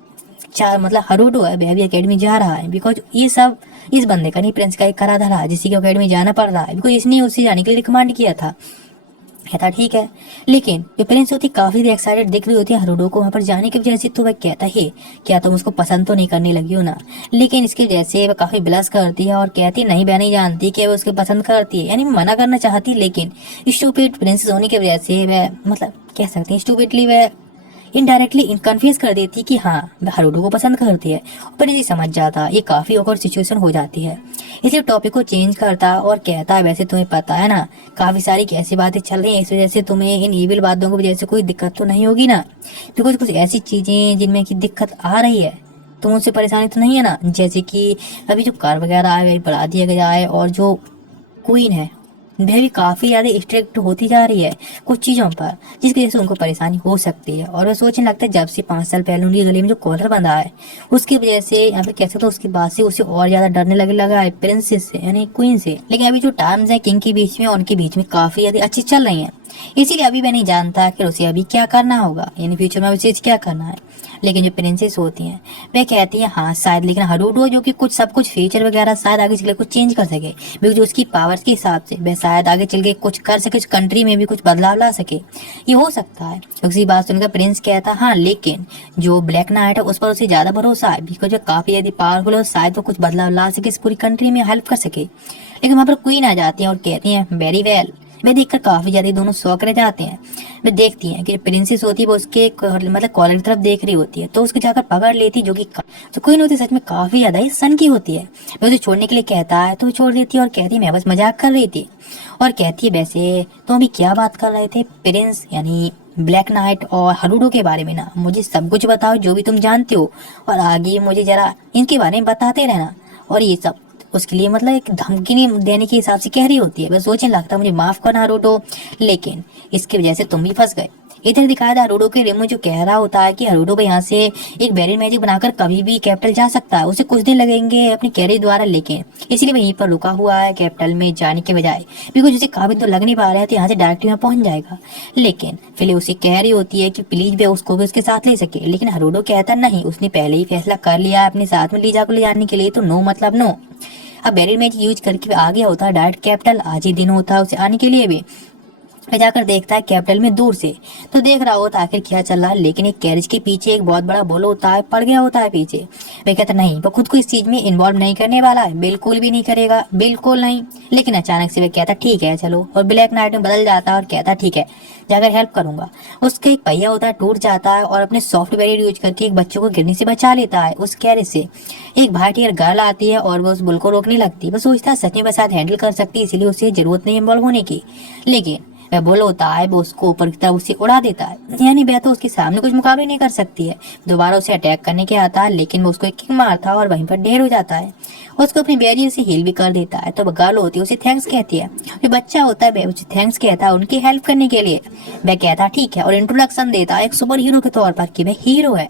चार मतलब हरुडो है वह भी अकेडमी जा रहा है, बिकॉज ये सब इस बंदे का नहीं, प्रिंस का एक करा धरा जिसकी की अकेडमी जाना पड़ रहा है, बिकॉज इसने उससे जाने के लिए रिकमेंड किया था। कहता ठीक है, लेकिन जो प्रिंस होती काफी एक्साइटेड दिख रही होती है हरुडो को वहां पर जाने की वजह से, तो वह कहता है क्या तुम उसको पसंद तो नहीं करने लगी हो ना। लेकिन इसकी वजह से वह काफी ब्लश करती है और कहती नहीं वह नहीं जानती कि वह उसको पसंद करती है, यानी मना करना चाहती, लेकिन स्टूपिड प्रिंसेस होने की वजह से वह मतलब कह सकते हैं स्टूपिडली वह इनडायरेक्टली कन्फ्यूज कर देती कि हाँ वह हरुडो को पसंद करती है। पर ये समझ जाता, ये काफी ऑकवर्ड सिचुएशन हो जाती है, इसलिए टॉपिक को चेंज करता और कहता है वैसे तुम्हें पता है ना काफी सारी कैसी बातें चल रही हैं, इस वजह से तुम्हें इन इविल बातों की वजह से कोई दिक्कत तो नहीं होगी ना, बिकॉज कुछ ऐसी चीजें जिनमें की दिक्कत आ रही है तो उनसे परेशानी तो नहीं है ना, जैसे कि अभी जो कार वगैरह आ गई बढ़ा दिया गया है और जो क्वीन है वह भी काफी ज्यादा स्ट्रिक्ट होती जा रही है कुछ चीजों पर, जिसकी वजह से उनको परेशानी हो सकती है। और वो सोचने लगता है जब से 5 साल पहले उनकी गले में जो कॉलर बंधा है उसकी वजह से या फिर कैसे तो उसके बाद से उसे और ज्यादा डरने लगा है प्रिंसेस से यानी क्वीन से। लेकिन अभी जो टर्म्स है किंग के बीच में उनके बीच में काफी ज्यादा अच्छी चल रही है, इसीलिए अभी मैं नहीं जानता कि उसे अभी क्या करना होगा, यानी फ्यूचर में उसे क्या करना है। लेकिन जो प्रिंसेस होती हैं वे कहती हैं हाँ शायद, लेकिन हरुडो जो कि कुछ सब कुछ फीचर वगैरह शायद आगे चल कुछ चेंज कर सके, बिकॉज उसकी पावर्स के हिसाब से वह शायद आगे चल के कुछ कर सके, कंट्री में भी कुछ बदलाव ला सके, ये हो सकता है। उसी बात सुनकर प्रिंस कहता हाँ लेकिन जो ब्लैक नाइट है उस पर उसे ज्यादा भरोसा है, बिकॉज वो काफी ज्यादा पावरफुल है, शायद वो कुछ बदलाव ला सके, इस पूरी कंट्री में हेल्प कर सके। लेकिन वहां पर क्वीन आ जाती है और कहती है वेरी वेल। वे देखकर काफी ज्यादा दोनों शौक रह जाते हैं। वे देखती हैं कि प्रिंसेस होती है वो उसके मतलब कॉलर की तरफ देख रही होती है, तो उसको जाकर पकड़ लेती, जो कि तो क्वीन होती सच में काफी ज्यादा ही सन की होती है। वे उसे छोड़ने के लिए कहता है तो वो छोड़ देती है और कहती है मैं बस मजाक कर रही थी, और कहती है वैसे तो अभी क्या बात कर रहे थे प्रिंस यानी ब्लैक नाइट और हरुडो के बारे में ना, मुझे सब कुछ बताओ जो भी तुम जानते हो और आगे मुझे जरा इनके बारे में बताते रहना। और ये सब उसके लिए मतलब एक धमकी नहीं देने के हिसाब से कह रही होती है। बस सोचने लगता मुझे माफ करना हरुडो, लेकिन इसकी वजह से तुम भी फंस गए। इधर दिखाया था हरुडो के रेमो जो कह रहा होता है कि हरुडो भाई यहाँ से एक बैरियर मैजिक बनाकर कभी भी कैपिटल जा सकता है, उसे कुछ दिन लगेंगे अपनी कैरी द्वारा, लेकिन इसलिए वहीं पर रुका हुआ है कैपिटल में जाने के बजाय, बिकॉज उसे काफी तो लग नहीं पा रहा है तो यहाँ से डायरेक्ट यहाँ पहुंच जाएगा। लेकिन फिर उसे कह रही होती है कि प्लीज वे उसको भी उसके साथ ले सके, लेकिन हरुडो कहता नहीं, उसने पहले ही फैसला कर लिया अपने साथ में लीजा को ले जाने के लिए, तो नो मतलब नो। अब बैरियर मैजिक यूज करके आ गया होता है डायरेक्ट कैपिटल, आज ही दिन होता है उसे आने के लिए भी। जाकर देखता है कैपिटल में दूर से, तो देख रहा होता है आखिर क्या चल रहा है, लेकिन एक कैरेज के पीछे एक बहुत बड़ा बोलो होता है पड़ गया होता है पीछे। वे कहता नहीं वो खुद को इस चीज में इन्वॉल्व नहीं करने वाला है, बिल्कुल भी नहीं करेगा, बिल्कुल नहीं। लेकिन अचानक से वे कहता ठीक है चलो, और ब्लैक नाइट में बदल जाता है और कहता ठीक है जाकर हेल्प करूंगा। उसका एक पहिया होता है टूट जाता है और अपने सॉफ्ट बैरियर यूज करके एक बच्चों को गिरने से बचा लेता है उस कैरेज से। एक वाइट हेयर गर्ल आती है और वो उस बुल को रोकने लगती है, वो सोचता है सच में साथ हैंडल कर सकती है, इसलिए उसे जरूरत नहीं इन्वॉल्व होने की। लेकिन वह बोल होता है वो उसको ऊपर की तरफ उसे उड़ा देता है, यानी वह तो उसके सामने कुछ मुकाबले नहीं कर सकती है। दोबारा उसे अटैक करने के आता है, लेकिन वो उसको एक किक मारता है और वहीं पर ढेर हो जाता है। उसको अपनी बैरियर से हील भी कर देता है, तो वह गर्ल होती है उसे थैंक्स कहती है। जो बच्चा होता है वह उसे थैंक्स कहता है उनकी हेल्प करने के लिए। वह कहता है ठीक है और इंट्रोडक्शन देता है एक सुपर हीरो के तौर पर कि वह हीरो है,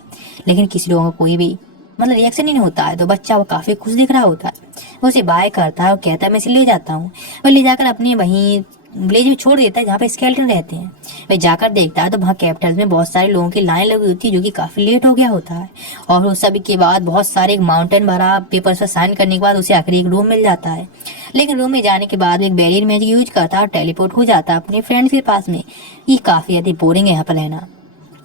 लेकिन किसी लोगों का कोई भी मतलब रिएक्शन ही नहीं होता है। तो बच्चा वो काफी खुश दिख रहा होता है, वो उसे बाय करता है और कहता है मैं इसे ले जाता हूँ। वह ले जाकर अपने वहीं विलेज में छोड़ देता है जहाँ पे स्केलेटन रहते हैं। वह जाकर देखता है तो वहाँ कैपिटल में बहुत सारे लोगों की लाइन लगी होती है, जो कि काफी लेट हो गया होता है। और उस सभी के बाद बहुत सारे एक माउंटेन भरा पेपर्स पर साइन करने के बाद उसे आखिर एक रूम मिल जाता है। लेकिन रूम में जाने के बाद एक बैरियर मैजिक यूज करता है और टेलीपोर्ट हो जाता है अपने फ्रेंड्स के पास में। ये काफी ज्यादा बोरिंग है यहाँ पर रहना।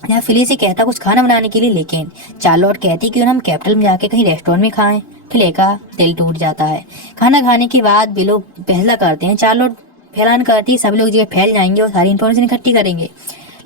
यहाँ फिले से कहता कुछ खाना बनाने के लिए, लेकिन चार्लोट कहती क्यों ना हम कैपिटल में जाके कहीं रेस्टोरेंट में खाएं। फिले का दिल टूट जाता है। खाना खाने के बाद वे लोग फैसला करते हैं, चार्लोट ऐलान करती है सभी लोग जगह फैल जाएंगे और सारी इन्फॉर्मेशन इकट्ठी करेंगे।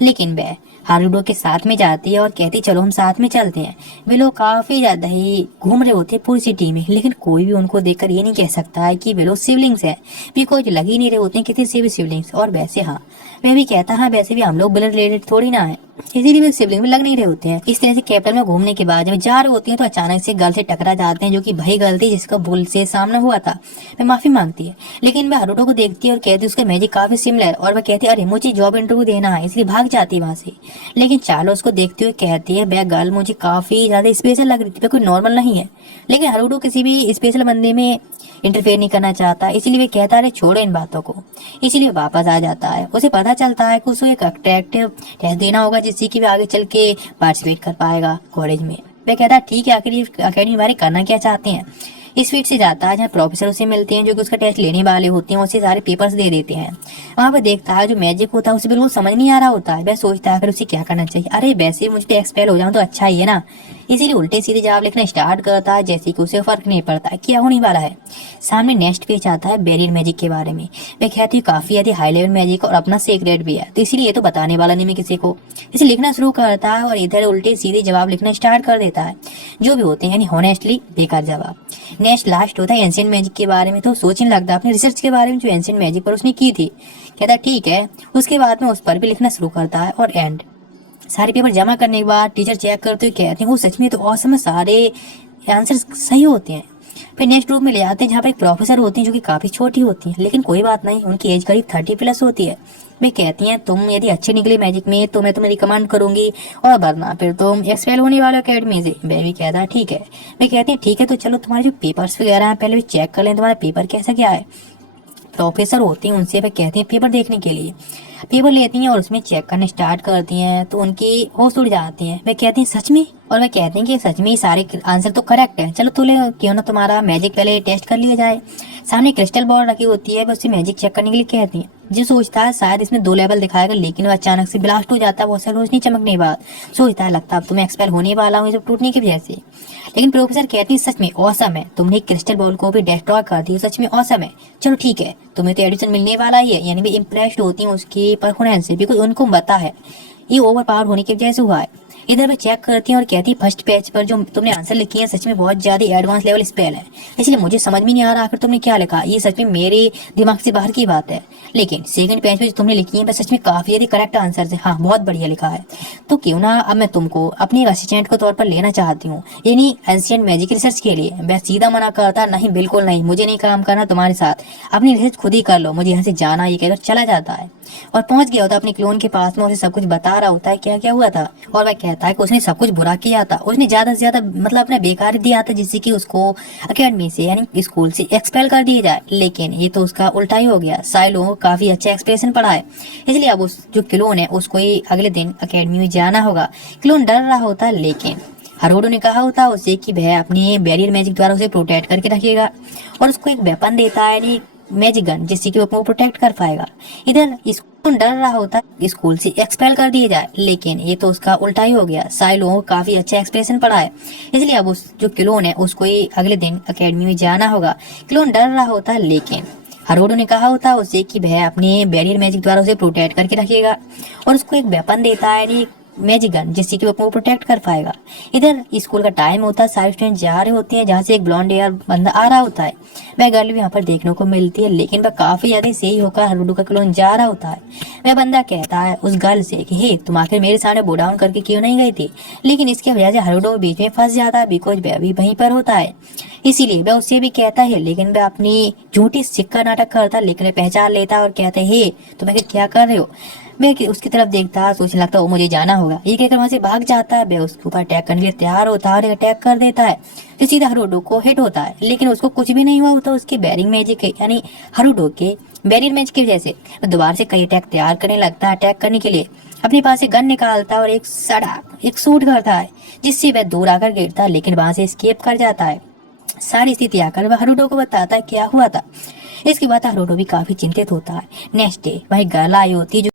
लेकिन वह हारुडो के साथ में जाती है और कहती चलो हम साथ में चलते हैं। वे लोग काफी ज्यादा ही घूम रहे होते हैं पूरी सिटी में, लेकिन कोई भी उनको देखकर ये नहीं कह सकता है कि वे लोग सिबलिंग्स हैं, बिकॉज लग ही नहीं रहे होते हैं किसी से भी सिबलिंग्स। और वैसे हाँ वह भी कहता है वैसे भी हम लोग ब्लड रिलेटेड थोड़ी ना है, इसीलिए वे सिबलिंग में लग नहीं रहे होते हैं। इस तरह से कैपिटल में घूमने के बाद जब जा रहे होती हैं तो अचानक से गर्ल से टकरा जाते हैं, जो कि भाई गलती जिसका भूल से सामना हुआ था। वह माफी मांगती है, लेकिन वह हारुतो को देखती है और कहती है उसका मैजिक काफी सिमिलर, और वह कहती है अरे मुझे जॉब इंटरव्यू देना है, इसलिए भाग जाती है वहां से। लेकिन चार्लो उसको देखते हुए कहती है वह गर्ल मुझे काफी ज्यादा स्पेशल लग रही थी, वह कोई नॉर्मल नहीं है। लेकिन हारुतो किसी भी स्पेशल बंदे में इंटरफेयर नहीं करना चाहता, इसीलिए वे कहता है अरे छोड़ो इन बातों को। इसीलिए वापस आ जाता है। उसे पता चलता है कि उसको एक अट्रैक्टिव टेस्ट देना होगा जिससे कि वे आगे चल के पार्टिसिपेट कर पाएगा कॉलेज में। वे कहता है ठीक है, आखिर ये अकेडमी बारे करना क्या चाहते हैं। इस फील्ड से जाता है जहाँ प्रोफेसर उसे मिलते हैं जो कि उसका टेस्ट लेने वाले होते हैं, उसे सारे पेपर्स दे देते हैं। वहाँ पर देखता है जो मैजिक होता है उसे बिल्कुल समझ नहीं आ रहा होता है। वह सोचता है फिर उसे क्या करना चाहिए, अरे वैसे मुझे टेस्ट फेल हो जाऊं तो अच्छा ही है ना। इसीलिए उल्टे सीधे जवाब लिखना स्टार्ट करता है, जैसे कि उसे फर्क नहीं पड़ता क्या होने वाला है। सामने नेक्स्ट पेज आता है बैरियर मैजिक के बारे में। वह कहती है काफी ज्यादा हाई लेवल मैजिक और अपना सीक्रेट भी है, तो इसीलिए ये तो बताने वाला नहीं मैं किसी को। इसे लिखना शुरू करता है और इधर उल्टे सीधे जवाब लिखना स्टार्ट कर देता है जो भी होते हैं, यानी होनेस्टली बेकार जवाब। नेक्स्ट लास्ट होता है एंशिएंट मैजिक के बारे में, तो सोचने लगता है अपनी रिसर्च के बारे में जो एंशिएंट मैजिक पर उसने की थी। कहता है ठीक है, उसके बाद में उस पर भी लिखना शुरू करता है। और एंड सारे पेपर जमा करने के बाद टीचर चेक करते हुए कहते हैं वो सच में तो औसम सारे आंसर सही होते हैं। फिर नेक्स्ट ग्रुप में ले आते हैं जहाँ पर एक प्रोफेसर होती हैं जो कि काफी छोटी होती हैं, लेकिन कोई बात नहीं, उनकी एज करीब 30+ होती है। वे कहती हैं तुम यदि अच्छे निकले मैजिक में तो मैं तुम्हें रिकमेंड करूंगी, और वरना फिर तुम एक्सपेल होने वाले अकेडमी से। वे भी कहता है ठीक है। वे कहती हैं ठीक है, तो चलो तुम्हारे जो पेपर्स वगैरह हैं पहले भी चेक कर लें, तुम्हारा पेपर कैसा क्या है। प्रोफेसर होते हैं उनसे वे कहते हैं पेपर देखने के लिए। पेपर लेती हैं और उसमें चेक करने स्टार्ट करती हैं तो उनकी होश उड़ जाती हैं। वे कहती हैं सच में, और वे कहते हैं कि सच में सारे आंसर तो करेक्ट है, चलो क्यों ना तुम्हारा मैजिक पहले टेस्ट कर लिया जाए। सामने क्रिस्टल बॉल रखी होती है, वे उससे मैजिक चेक करने के लिए कहती हैं। जो सोचता है शायद इसमें 2 लेवल दिखाएगा, लेकिन वो अचानक से ब्लास्ट हो जाता है बहुत सारी रोशनी चमकने के बाद। सोचता है लगता है अब तुम्हें एक्सपेल होने वाला हूँ सब टूटने की वजह से। लेकिन प्रोफेसर कहती है सच में औसम है, तुमने क्रिस्टल बॉल को भी डिस्ट्रॉय कर दिया, सच में औसम है। चलो ठीक है, तुम्हें तो एडिशन मिलने वाला ही है। यानी भी इम्प्रेस्ड होती है उसकी परफॉर्मेंस से, बिकॉज उनको पता है ये ओवर पावर होने की वजह से हुआ है। इधर वे चेक करती हैं और कहती है फर्स्ट पेज पर जो तुमने आंसर लिखी है सच में बहुत ज्यादा एडवांस लेवल स्पेल है, इसलिए मुझे समझ में नहीं आ रहा आखिर तुमने क्या लिखा, ये सच में मेरे दिमाग से बाहर की बात है। लेकिन सेकंड पेज पे जो तुमने लिखी है वह सच में काफी ज्यादा करेक्ट आंसर है, हाँ बहुत बढ़िया लिखा है। तो क्यों ना अब मैं तुमको अपनी असिस्टेंट के तौर पर लेना चाहती हूँ, यानी एंशिएंट मैजिक रिसर्च के लिए। वह सीधा मना करता नहीं, बिल्कुल नहीं, मुझे नहीं काम करना तुम्हारे साथ, अपनी रिसर्च खुद ही कर लो, मुझे यहाँ से जाना, ये कहकर चला जाता है। और पहुंच गया होता अपने क्लोन के पास में, उसे सब कुछ बता रहा होता है क्या क्या हुआ था। और वह कहता है कि उसने सब कुछ बुरा किया था, उसने ज्यादा से ज्यादा मतलब अपना बेकार दिया था जिससे कि उसको अकेडमी से यानी स्कूल से एक्सपेल कर दिया जाए। लेकिन ये तो उसका उल्टा ही हो गया, साइलो को काफी अच्छा एक्सप्रेशन पड़ा है, इसलिए अब उस जो क्लोन है उसको ही अगले दिन अकेडमी में जाना होगा। क्लोन डर रहा होता है, लेकिन हारुतो ने कहा होता है उसे कि वह अपने बैरियर मैजिक द्वारा उसे प्रोटेक्ट करके रखेगा, और उसको एक वेपन देता है यानी मैजिक गन, जिससे कि वो प्रोटेक्ट कर पाएगा। इधर इसको डर रहा होता है स्कूल से एक्सपेल कर दिया जाए, लेकिन ये तो उसका उल्टा ही हो गया, साइलो को काफी अच्छा एक्सप्रेशन पड़ा है, इसलिए अब उस जो क्लोन है उसको ही अगले दिन अकेडमी में जाना होगा। क्लोन डर रहा होता है, लेकिन हारुतो ने कहा होता है उसे कि वह अपने बैरियर मैजिक द्वारा उसे प्रोटेक्ट करके रखेगा, और उसको एक वेपन देता है यानी मैजिक गन, जिससे कि वो प्रोटेक्ट कर पाएगा। इधर स्कूल का टाइम होता है, सारे स्टूडेंट जा रहे होते हैं, जहाँ से एक ब्लॉन्ड हेयर बंदा आ रहा होता है। वह गर्ल भी यहाँ पर देखने को मिलती है, लेकिन वह काफी ज्यादा सही होकर हारुतो का क्लोन जा रहा होता है। वह बंदा कहता है उस गर्ल से कि हे तुम आखिर मेरे सामने बो डाउन करके क्यों नहीं गई थी, लेकिन इसकी वजह से हारुतो बीच में फंस जाता है, बिकॉज वह भी वहीं पर होता है। इसीलिए वह उससे भी कहता है, लेकिन वह अपनी झूठी सिक्का नाटक करता है, लेकिन वह पहचान लेता है और कहता है हे तुम आखिर क्या कर रहे हो। वह उसकी तरफ देखता है, सोचने लगता है वो मुझे जाना होगा, ये कहकर वहां से भाग जाता है। वह उसके ऊपर अटैक करने के लिए तैयार होता है और अटैक कर देता है, तो सीधा हारुतो को हिट होता है, लेकिन उसको कुछ भी नहीं हुआ होता उसके बैरिंग मैजिक यानी हारुतो के बैरियर मैजिक की वजह से। वह दोबारा से कई अटैक तैयार करने लगता है। अटैक करने के लिए अपने पास से गन निकालता है और एक शूट करता है, जिससे वह दूर आकर गिरता है, लेकिन वहां से एस्केप कर जाता है। सारी स्थिति आकर वह हारुतो को बताता है क्या हुआ था। इसके बाद हारुतो भी काफी चिंतित होता है। नेक्स्ट डे वही गर्ल आई होती है